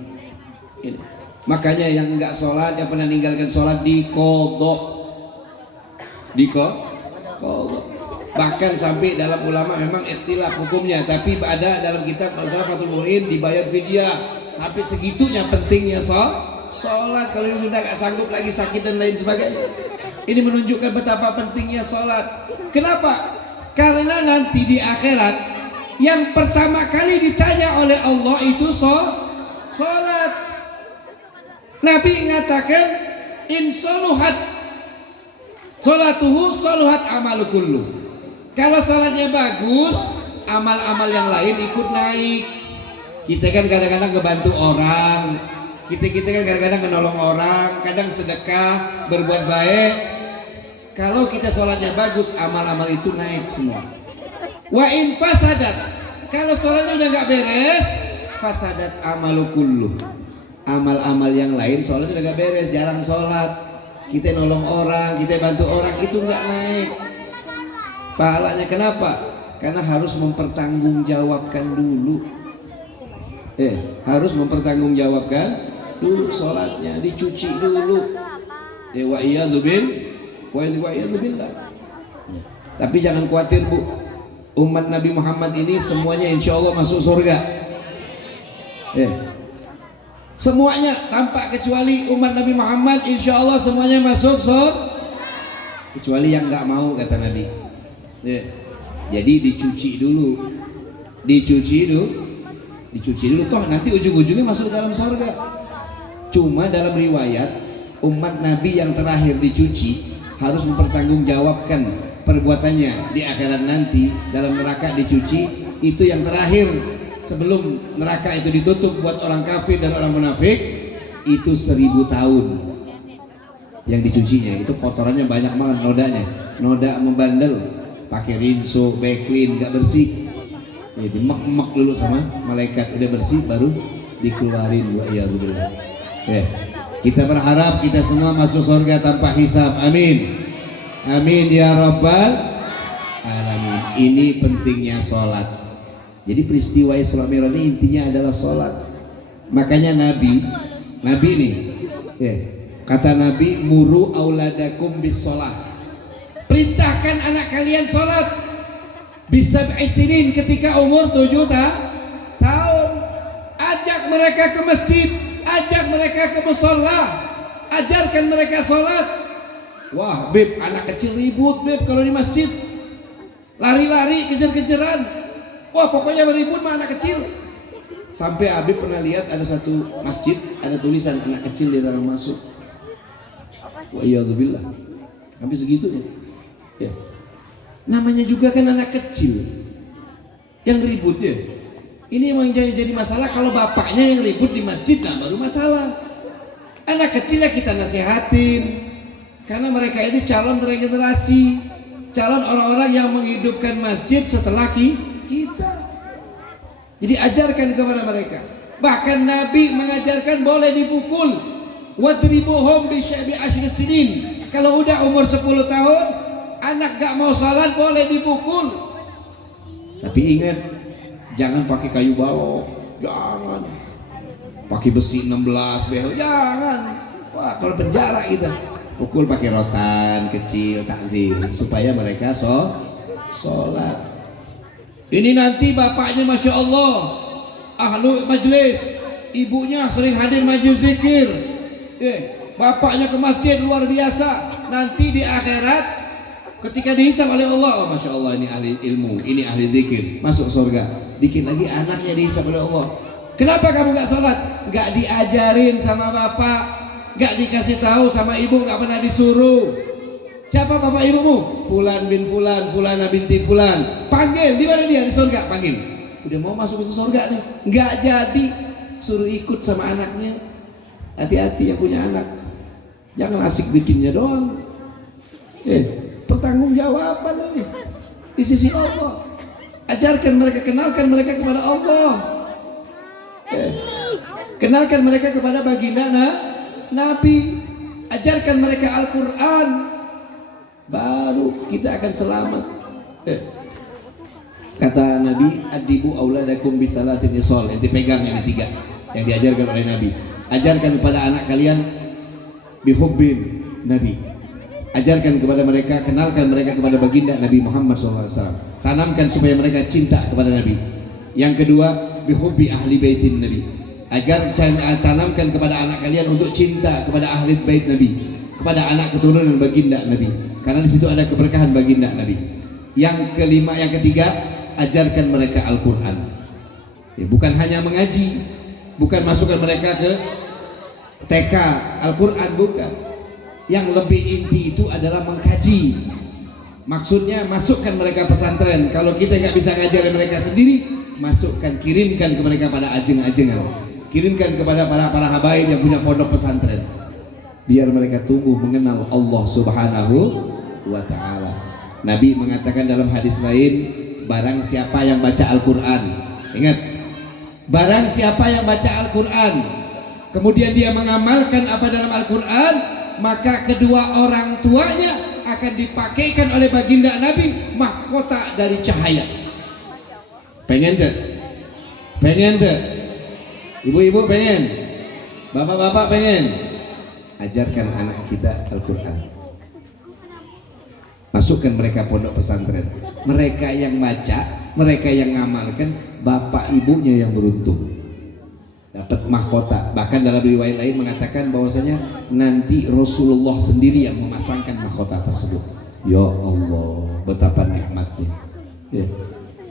Makanya yang enggak sholat, yang pernah meninggalkan sholat dikodok, Bahkan sampai dalam ulama memang ikhtilaf hukumnya, tapi ada dalam kitab Masalah Fathul Mu'in dibayar fidyah. Sampai segitunya pentingnya sholat. Kalau udah gak sanggup lagi, sakit dan lain sebagainya. Ini menunjukkan betapa pentingnya sholat. Kenapa? Karena nanti di akhirat yang pertama kali ditanya oleh Allah itu sholat. Nabi mengatakan in soluhat sholatuhu soluhat amalu kullu. Kalau sholatnya bagus, amal-amal yang lain ikut naik. Kita kan kadang-kadang ngebantu orang, kita kan kadang-kadang menolong orang, kadang sedekah, berbuat baik. Kalau kita sholatnya bagus, amal-amal itu naik semua. Wa in fasadat, kalau sholatnya udah nggak beres, fasadat amalu kullu. Amal-amal yang lain sholatnya udah nggak beres, jarang sholat, kita nolong orang, kita bantu orang, itu nggak naik pahalanya. Kenapa? Karena harus mempertanggungjawabkan dulu. Harus mempertanggungjawabkan dulu sholatnya, dicuci dulu. Wa iyadzu billah. Tapi jangan khawatir Bu, umat Nabi Muhammad ini semuanya insya Allah masuk surga. Semuanya tanpa kecuali umat Nabi Muhammad insya Allah semuanya masuk surga, kecuali yang nggak mau kata Nabi. Jadi dicuci dulu, toh nanti ujung-ujungnya masuk dalam surga. Cuma dalam riwayat umat Nabi yang terakhir dicuci harus mempertanggungjawabkan perbuatannya di akhirat nanti. Dalam neraka dicuci, itu yang terakhir sebelum neraka itu ditutup buat orang kafir dan orang munafik. itu 1000 tahun yang dicucinya. Itu kotorannya banyak banget, noda membandel, pakai rinso, backlin, gak bersih. Ya, dimek-mek dulu sama malaikat, udah bersih baru dikeluarin. Wa iyadzubillah. Ya. Kita berharap kita semua masuk surga tanpa hisab. Amin. Amin ya rabbal alamin. Ini pentingnya sholat. Jadi peristiwa Isra Mi'raj ini intinya adalah sholat. Makanya Nabi nih, ya, kata Nabi, muru auladakum bis sholat. Perintahkan anak kalian sholat. Bisa isinin ketika umur 7 tahun. Ajak mereka ke masjid, ajak mereka ke musholla, ajarkan mereka sholat. Wah, Beb, anak kecil ribut, Beb, kalau di masjid lari-lari, kejar-kejaran. Wah, pokoknya beribut mah anak kecil. Sampai Habib pernah lihat ada satu masjid, ada tulisan anak kecil di dalam masuk. Wa iyadzubillah. Sampai segitunya. Ya. Namanya juga kan anak kecil yang ributnya. Ini emang jadi masalah kalau bapaknya yang ribut di masjid, nah baru masalah. Anak kecil ya kita nasihatin, karena mereka ini calon regenerasi, calon orang-orang yang menghidupkan masjid setelah kita. Jadi ajarkan kepada mereka. Bahkan Nabi mengajarkan boleh dipukul. Wadribuhum bi asyri sinin. Kalau udah umur 10 tahun, anak gak mau salat boleh dipukul. Tapi ingat, jangan pakai kayu balok, jangan. Pakai besi 16 behel, jangan. Wah, kalau penjara kita. Pukul pakai rotan kecil, takzir, supaya mereka sholat. Ini nanti bapaknya Masya Allah ahlu majlis, ibunya sering hadir majelis zikir, bapaknya ke masjid luar biasa. Nanti di akhirat ketika dihisab oleh Allah, oh Masya Allah ini ahli ilmu, ini ahli zikir, masuk surga. Dikit lagi anaknya dihisab oleh Allah. Kenapa kamu gak sholat? Gak diajarin sama bapak, gak dikasih tahu sama ibu, gak pernah disuruh. Siapa bapak ibumu? Fulan bin Fulan, Fulana binti Fulan. Panggil, di mana dia? Di surga, panggil. Udah mau masuk ke surga nih, nggak jadi, suruh ikut sama anaknya. Hati-hati yang punya anak, jangan asik bikinnya doang. Pertanggungjawaban ini di sisi Allah. Ajarkan mereka, kenalkan mereka kepada Allah. Kenalkan mereka kepada baginda Nabi. Ajarkan mereka Al-Quran. Baru kita akan selamat. Kata Nabi, adibu auladakum bisalatin isol. Ente pegang yang 3 yang diajarkan oleh Nabi. Ajarkan kepada anak kalian bihubbin Nabi. Ajarkan kepada mereka, kenalkan mereka kepada baginda Nabi Muhammad SAW. Tanamkan supaya mereka cinta kepada Nabi. Yang kedua, bihubbi ahli baitin Nabi. Agar tanamkan kepada anak kalian untuk cinta kepada ahli bait Nabi, kepada anak keturunan baginda Nabi. Karena di situ ada keberkahan baginda Nabi. Yang kelima, yang ketiga, ajarkan mereka Al-Quran. Bukan hanya mengaji, bukan masukkan mereka ke TK Al-Quran, bukan. Yang lebih inti itu adalah mengkaji. Maksudnya masukkan mereka pesantren. Kalau kita nggak bisa ngajarin mereka sendiri, masukkan, kirimkan ke mereka pada ajeng-ajengan. Kirimkan kepada para habaib yang punya pondok pesantren. Biar mereka tumbuh mengenal Allah Subhanahu wa ta'ala. Nabi mengatakan dalam hadis lain, barang siapa yang baca Al-Quran, ingat, barang siapa yang baca Al-Quran kemudian dia mengamalkan apa dalam Al-Quran, maka kedua orang tuanya akan dipakaikan oleh baginda Nabi mahkota dari cahaya. Pengen tuh? Pengen tuh? Ibu-ibu pengen? Bapak-bapak pengen? Ajarkan anak kita Al-Quran. Masukkan mereka pondok pesantren. Mereka yang baca, mereka yang ngamalkan, bapak ibunya yang beruntung, dapat mahkota. Bahkan dalam riwayat lain mengatakan bahwasanya nanti Rasulullah sendiri yang memasangkan mahkota tersebut. Ya Allah, betapa nikmatnya. Ya.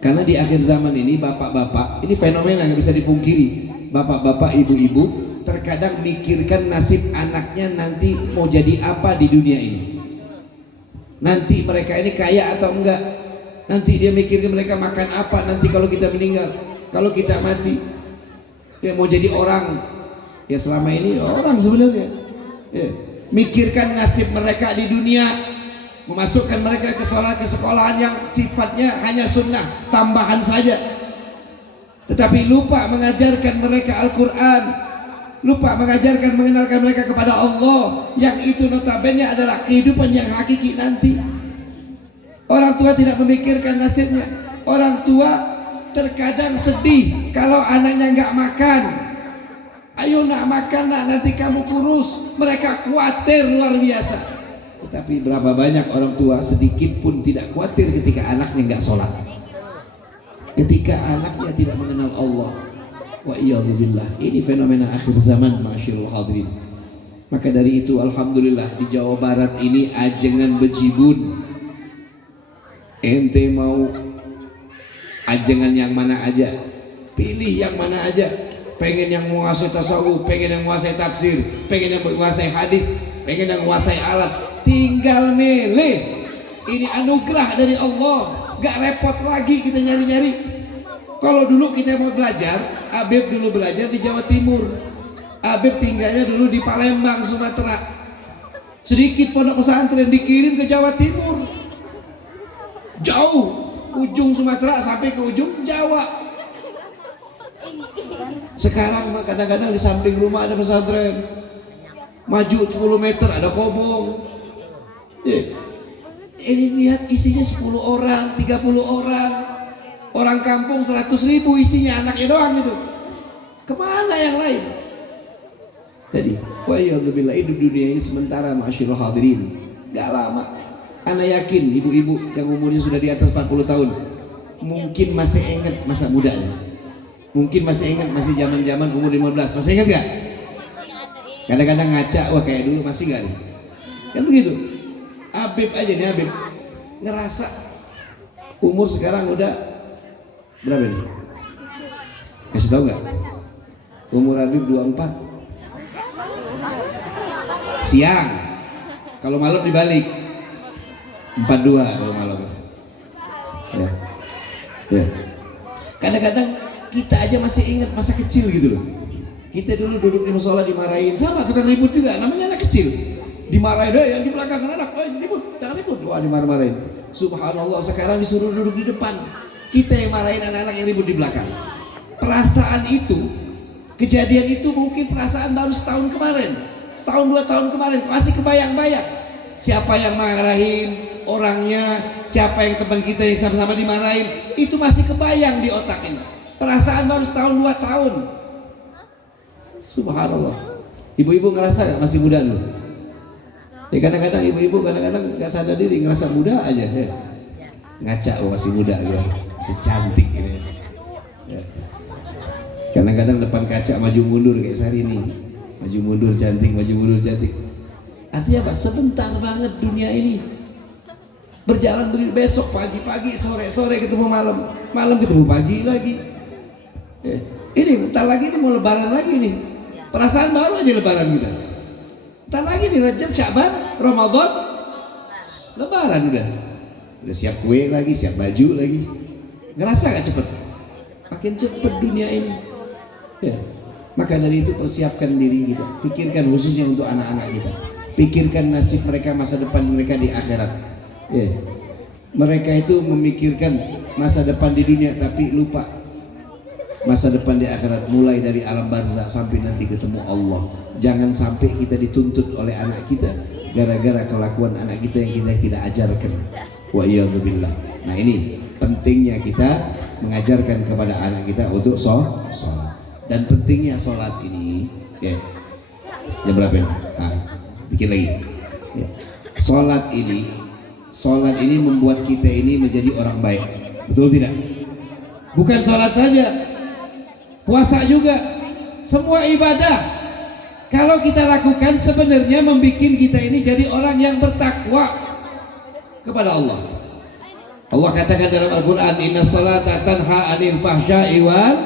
Karena di akhir zaman ini bapak-bapak, ini fenomena yang bisa dipungkiri. Bapak-bapak, ibu-ibu terkadang mikirkan nasib anaknya nanti mau jadi apa di dunia ini. Nanti mereka ini kaya atau enggak. Nanti dia mikirkan mereka makan apa nanti kalau kita meninggal, kalau kita mati. Dia mau jadi orang Ya selama ini orang sebenarnya ya, mikirkan nasib mereka di dunia, memasukkan mereka ke sekolahan yang sifatnya hanya sunnah tambahan saja, tetapi lupa mengajarkan mereka Al-Quran, lupa mengajarkan, mengenalkan mereka kepada Allah, yang itu notabene adalah kehidupan yang hakiki nanti. Orang tua tidak memikirkan nasibnya. Orang tua terkadang sedih kalau anaknya nggak makan. Ayo nak makan nak, nanti kamu kurus. Mereka khawatir luar biasa. Tetapi berapa banyak orang tua sedikit pun tidak khawatir ketika anaknya nggak sholat, ketika anaknya tidak mengenal Allah. Wa iyadzubillah. Ini fenomena akhir zaman, ma'asyiral hadirin. Maka dari itu alhamdulillah di Jawa Barat ini ajengan bejibun. Ente mau ajengan yang mana aja, pilih yang mana aja. Pengen yang menguasai tasawuf, pengen yang menguasai tafsir, pengen yang menguasai hadis, pengen yang menguasai alat, tinggal milih. Ini anugerah dari Allah, gak repot lagi kita nyari-nyari. Kalau dulu kita mau belajar, Habib dulu belajar di Jawa Timur, Habib tinggalnya dulu di Palembang, Sumatera. Sedikit pondok pesantren dikirim ke Jawa Timur, jauh, ujung Sumatera sampai ke ujung Jawa. Sekarang kadang-kadang di samping rumah ada pesantren, maju 10 meter ada kobong. Ini lihat isinya 10 orang, 30 orang. Orang kampung 100.000 isinya, anaknya doang gitu. Kemana yang lain? Tadi, wa iyadzubillah, hidup dunia ini sementara, ma'asyiral hadirin. Gak lama. Ana yakin ibu-ibu yang umurnya sudah di atas 40 tahun mungkin masih ingat masa mudanya. Mungkin masih ingat masih zaman-zaman umur 15. Masih ingat gak? Kadang-kadang ngaca, wah kayak dulu masih gak nih? Kan begitu. Habib aja nih, Habib ngerasa umur sekarang udah berapa nih? Kasih tahu nggak? Umur Habib 24. Siang. Kalau malam dibalik 42 kalau malam. Ya. Ya. Kadang-kadang kita aja masih ingat masa kecil gitu loh. Kita dulu duduk di musola dimarahin, sama tukang ribut juga, namanya anak kecil. Dimarahin, yang di belakang anak, ribut, jangan ribut. Wah, dimarah-marahin. Subhanallah, sekarang disuruh duduk di depan. Kita yang marahin anak-anak yang ribut di belakang. Perasaan itu, kejadian itu mungkin perasaan baru setahun kemarin, setahun 2 tahun kemarin, masih kebayang-bayang. Siapa yang marahin orangnya, siapa yang teman kita yang sama-sama dimarahin, itu masih kebayang di otak ini. Perasaan baru setahun 2 tahun. Subhanallah. Ibu-ibu ngerasa gak masih muda loh? Ya kadang-kadang ibu-ibu kadang-kadang gak sadar diri, ngerasa muda aja ya. Ngaca, oh masih muda gitu, secantik ini ya. Kadang-kadang depan kaca maju mundur kayak sehari ini, maju mundur cantik, maju mundur cantik. Artinya apa? Sebentar banget dunia ini berjalan begitu. Besok pagi-pagi, sore-sore ketemu malam, malam ketemu pagi lagi ya. Ini bentar lagi ini mau lebaran lagi nih, perasaan baru aja lebaran kita. Bentar lagi nih Rajab, Sya'ban, Ramadan, lebaran udah siap kue lagi, siap baju lagi. Ngerasa gak cepet? Makin cepet dunia ini ya. Maka dari itu persiapkan diri kita, pikirkan khususnya untuk anak-anak kita, pikirkan nasib mereka, masa depan mereka di akhirat ya. Mereka itu memikirkan masa depan di dunia tapi lupa masa depan di akhirat, mulai dari alam barzakh sampai nanti ketemu Allah. Jangan sampai kita dituntut oleh anak kita gara-gara kelakuan anak kita yang kita tidak ajarkan. Wa iyadzubillah. Nah ini pentingnya kita mengajarkan kepada anak kita untuk sholat. Dan pentingnya sholat ini ya. Jam berapa ini? Dikit lagi ya. Sholat ini membuat kita ini menjadi orang baik. Betul tidak? Bukan sholat saja, puasa juga, semua ibadah kalau kita lakukan sebenarnya membuat kita ini jadi orang yang bertakwa kepada Allah. Allah katakan dalam Al-Quran, inna salata tanha anil fahsya'i wal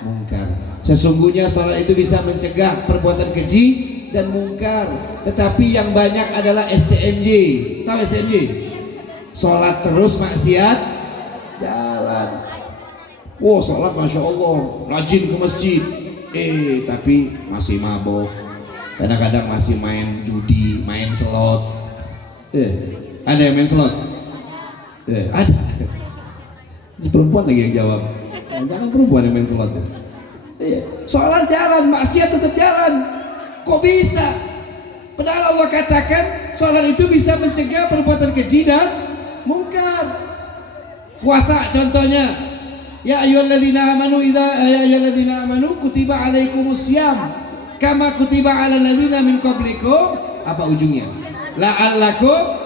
munkar. Sesungguhnya salat itu bisa mencegah perbuatan keji dan mungkar. Tetapi yang banyak adalah STMJ. Tahu STMJ? Salat terus maksiat jalan. Wow, salat Masya Allah, rajin ke masjid, tapi masih mabok, kadang-kadang masih main judi, main slot. Ada yang main slot? Ada. Ini perempuan lagi yang jawab. Jangan perempuan yang main slot. Sholat jalan, maksiat tetap jalan. Kok bisa? Padahal Allah katakan sholat itu bisa mencegah perbuatan keji dan mungkar. Puasa contohnya, ya ayyuhalladzina amanu kutiba alaikumussyam kama kutiba alal ladzina min qablikum. Apa ujungnya? La'allakum,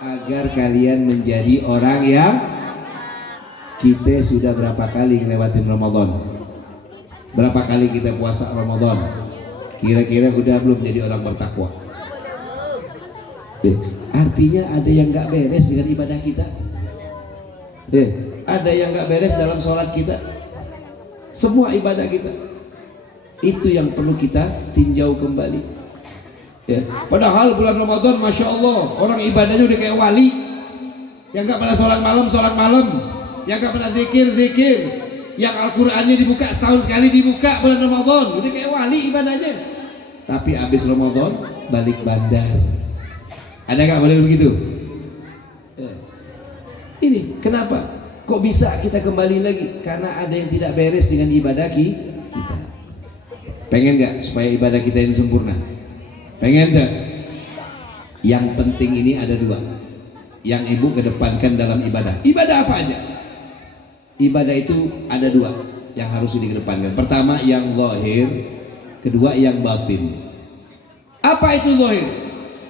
agar kalian menjadi orang yang. Kita sudah berapa kali ngelewatin Ramadan? Berapa kali kita puasa Ramadan? Kira-kira udah belum jadi orang bertakwa? Artinya ada yang gak beres dengan ibadah kita. Ada yang gak beres dalam sholat kita. Semua ibadah kita. Itu yang perlu kita tinjau kembali. Padahal bulan Ramadan, Masya Allah, orang ibadahnya udah kayak wali. Yang gak pernah sholat malam, yang gak pernah zikir, yang Al-Qur'annya dibuka setahun sekali, dibuka bulan Ramadan, udah kayak wali ibadahnya. Tapi habis Ramadan balik bandar. Ada gak model begitu? Ini kenapa? Kok bisa kita kembali lagi? Karena ada yang tidak beres dengan ibadah kita. Pengen gak supaya ibadah kita ini sempurna? Pengen gak? Yang penting ini ada dua yang ibu kedepankan dalam ibadah. Ibadah apa aja? Ibadah itu ada dua yang harus dikedepankan. Pertama yang zahir, kedua yang batin. Apa itu zahir?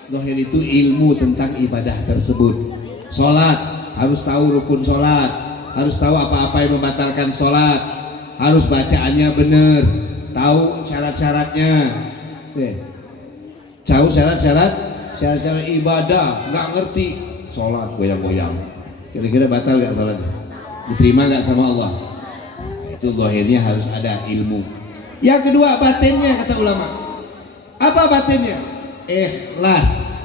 Zahir itu ilmu tentang ibadah tersebut. Sholat, harus tahu rukun sholat, harus tahu apa-apa yang membatalkan sholat, harus bacaannya benar, tahu syarat-syaratnya. Tahu syarat-syarat ibadah, nggak ngerti sholat goyang-goyang, kira-kira batal nggak sholatnya? Diterima nggak sama Allah? Itu zahirnya harus ada ilmu. Yang kedua batinnya, kata ulama. Apa batinnya? Ikhlas.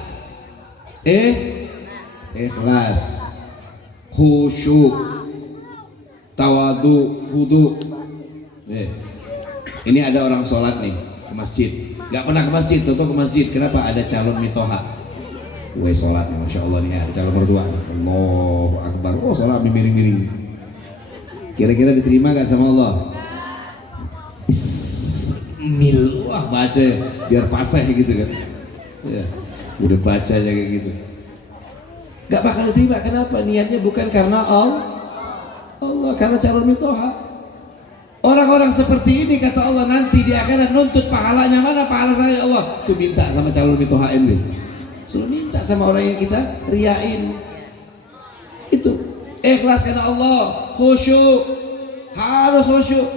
Ikhlas, khusyuk, tawadu, hudu. Ini ada orang sholat nih ke masjid, nggak pernah ke masjid, toto ke masjid. Kenapa? Ada calon mitoha. Gue sholat, Masya Allah nih, ada calon mertua. Allahu Akbar. Oh sholat miring-miring. Kira-kira diterima gak sama Allah? Bismillah, baca biar pasah gitu kan. Udah baca aja kayak gitu. Gak bakal diterima. Kenapa? Niatnya bukan karena Allah, karena calon mitoha. Orang-orang seperti ini kata Allah nanti dia akan nuntut pahalanya. Mana pahala saya? Allah tuh minta sama calon mitoha ini. Suruh minta sama orang yang kita riain. Itu ikhlas karena Allah, khusyuk, harus khusyuk.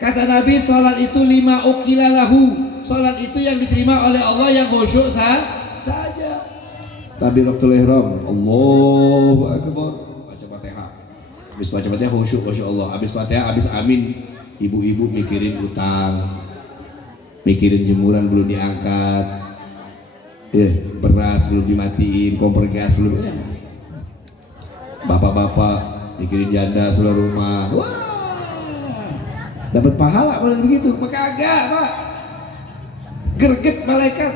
Kata Nabi, salat itu 5 ukilalahu. Salat itu yang diterima oleh Allah yang khusyuk saja. Takbiratul ihram, Allahu Akbar, baca Fatihah. Habis baca Fatihah khusyuk, Masya Allah. Habis Fatihah, habis amin, ibu-ibu mikirin utang, mikirin jemuran belum diangkat, beras belum dimatiin, kompor gas belum. Bapak-bapak mikirin janda seluruh rumah. Wah, dapat pahala kalau begitu? Maka agak Pak, gerget malaikat.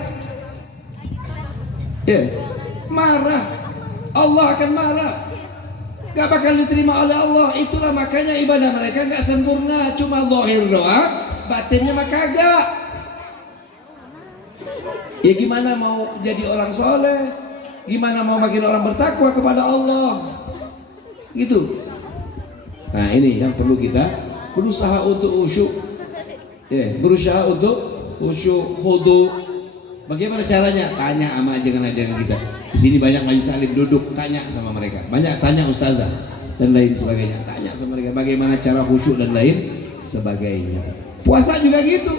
Marah, Allah akan marah. Gak bakal diterima oleh Allah. Itulah makanya ibadah mereka gak sempurna, cuma zahir doang, batinnya mah kagak. Ya gimana mau jadi orang soleh? Gimana mau makin orang bertakwa kepada Allah? Gitu. Nah ini yang perlu kita berusaha untuk khusyuk. Berusaha untuk khusyuk, khudu. Bagaimana caranya? Tanya sama ajangan-ajangan kita. Di sini banyak majelis taklim, duduk tanya sama mereka. Banyak tanya ustazah dan lain sebagainya. Tanya sama mereka bagaimana cara khusyuk dan lain sebagainya. Puasa juga gitu.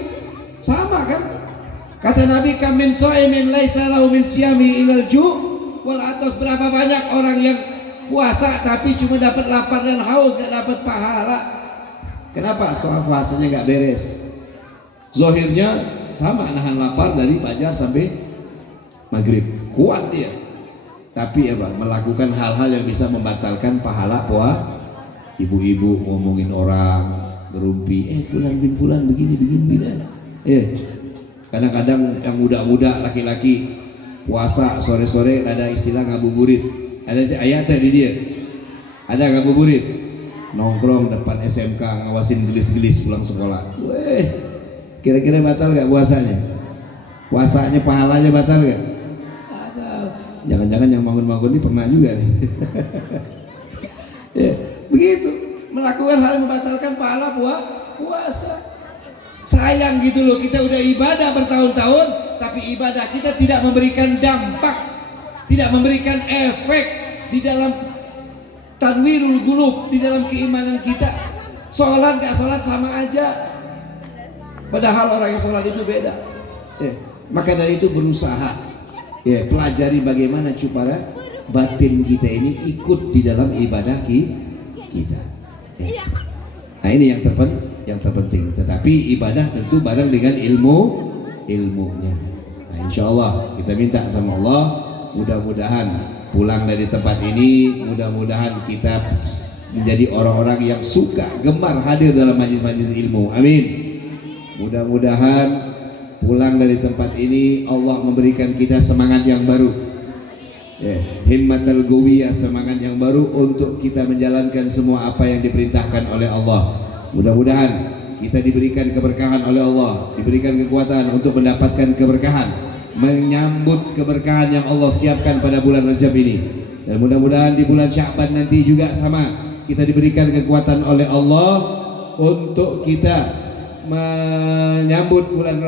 Sama kan? Kata Nabi, kam min shaimin laisa lahu min siyami ilal ju' wal atas. Berapa banyak orang yang puasa tapi cuma dapat lapar dan haus, gak dapat pahala. Kenapa? Soal puasanya gak beres. Zohirnya sama, nahan lapar dari fajar sampai maghrib, kuat dia. Tapi apa? Melakukan hal-hal yang bisa membatalkan pahala puasa. Ibu-ibu ngomongin orang, ngerumpi, fulan bin fulan begini begini. Kadang-kadang yang muda-muda laki-laki puasa sore-sore ada istilah ngabuburit. Ada ayatnya di dia. Ada ngabuburit. Nongkrong depan SMK ngawasin gelis-gelis pulang sekolah. Kira-kira batal gak puasanya? Puasanya pahalanya batal gak? Jangan-jangan yang bangun-bangun ini pernah juga nih. Begitu, melakukan hal yang membatalkan pahala puasa. Sayang gitu loh, kita udah ibadah bertahun-tahun tapi ibadah kita tidak memberikan dampak, tidak memberikan efek di dalam tanwirul qulub, di dalam keimanan kita. Sholat gak sholat sama aja, padahal orang yang sholat itu beda. Maka dari itu berusaha pelajari bagaimana supaya batin kita ini ikut di dalam ibadah kita. Nah ini yang terpenting. Tetapi ibadah tentu bareng dengan ilmunya. Nah, insya Allah kita minta sama Allah, mudah-mudahan pulang dari tempat ini, mudah-mudahan kita menjadi orang-orang yang suka, gemar hadir dalam majlis-majlis ilmu. Amin. Mudah-mudahan pulang dari tempat ini Allah memberikan kita semangat yang baru, himmatul gawiyah, semangat yang baru untuk kita menjalankan semua apa yang diperintahkan oleh Allah. Mudah-mudahan kita diberikan keberkahan oleh Allah, diberikan kekuatan untuk mendapatkan keberkahan, menyambut keberkahan yang Allah siapkan pada bulan Rajab ini. Dan mudah-mudahan di bulan Sya'ban nanti juga sama, kita diberikan kekuatan oleh Allah untuk kita menyambut bulan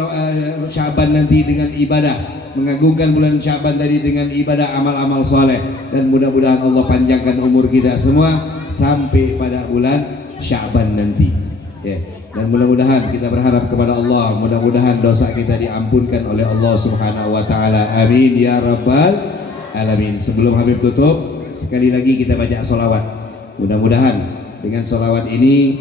Sya'ban nanti dengan ibadah, mengagungkan bulan Sya'ban tadi dengan ibadah, amal-amal soleh. Dan mudah-mudahan Allah panjangkan umur kita semua sampai pada bulan Sya'ban nanti. Dan mudah-mudahan kita berharap kepada Allah, mudah-mudahan dosa kita diampunkan oleh Allah Subhanahu wa taala. Amin ya rabbal alamin. Sebelum Habib tutup, sekali lagi kita baca sholawat. Mudah-mudahan dengan sholawat ini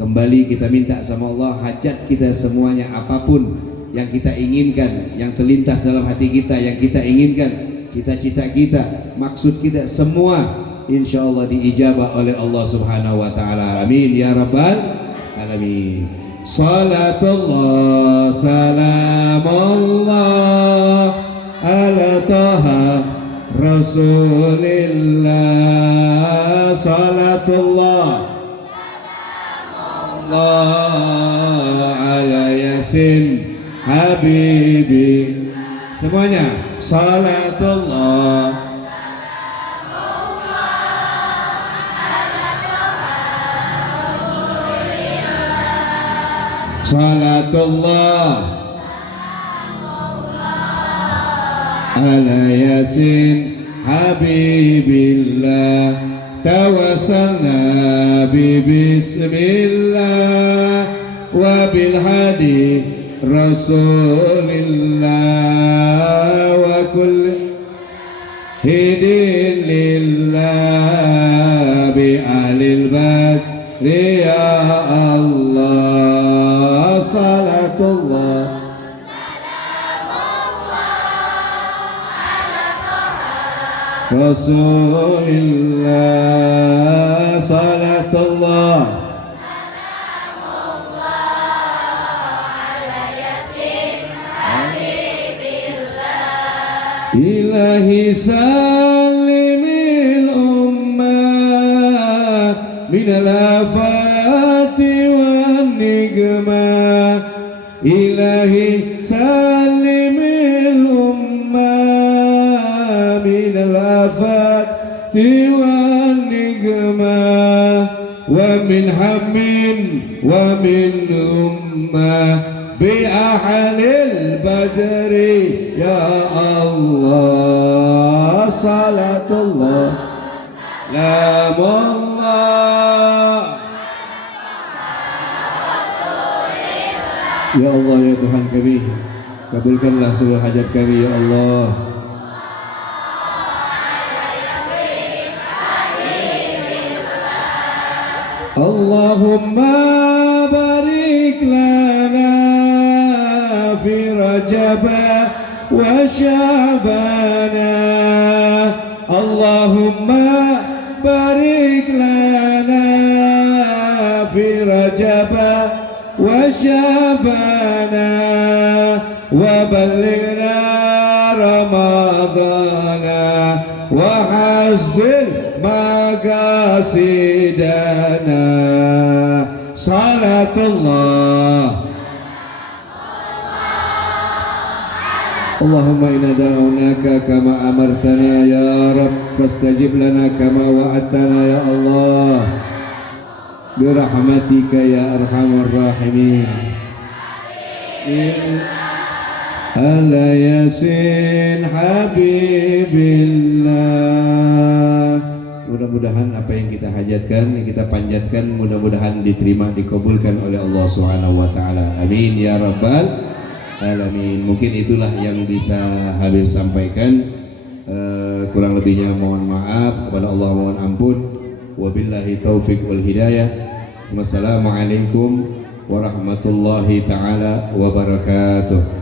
kembali kita minta sama Allah hajat kita semuanya, apapun yang kita inginkan, yang terlintas dalam hati kita, yang kita inginkan, cita-cita kita, maksud kita, semua insya Allah diijabah oleh Allah Subhanahu wa taala. Amin ya rabbal alamin. Salatullah salamullah ala taha rasulillah. Salatullah ala yasin habibi. Semuanya salatullah salatullah ala yasin habibillah. Tawassalna bi bismillah wa bil hadi rasulillah wa kulli hidin lillah bi alil badri ya Allah. Salatullah Rasulillah. Salatullah ala yasin habibillah. Ilahi salimil ummah minal afati wan nigmah. Ilahi salimil ummah minal afati wan nigmah wa min hammin wa min ummah bi ahlil badri ya Allah. Salatullah salamullah ya Allah ya Tuhan kami, kabulkanlah seluruh hajat kami ya Allah. Allahumma barik lana fi Rajab wa Sya'bana. Allahumma barik lana في رجب وشعبان وبلغنا رمضان وحسن مقاصدنا صلاة الله اللهم إنا دعوناك كما أمرتنا يا رب فاستجب لنا كما وعدتنا يا الله برحمتك يا أرحم الراحمين على ياسين Habibillah. Mudah-mudahan apa yang kita hajatkan, yang kita panjatkan, mudah-mudahan diterima, dikabulkan oleh Allah Subhanahu wa taala. Amin ya rabbal alamin. Mungkin itulah yang bisa Habib sampaikan. Kurang lebihnya mohon maaf, kepada Allah mohon ampun. Wabillahi taufik wal hidayah. Wassalamualaikum warahmatullahi taala wabarakatuh.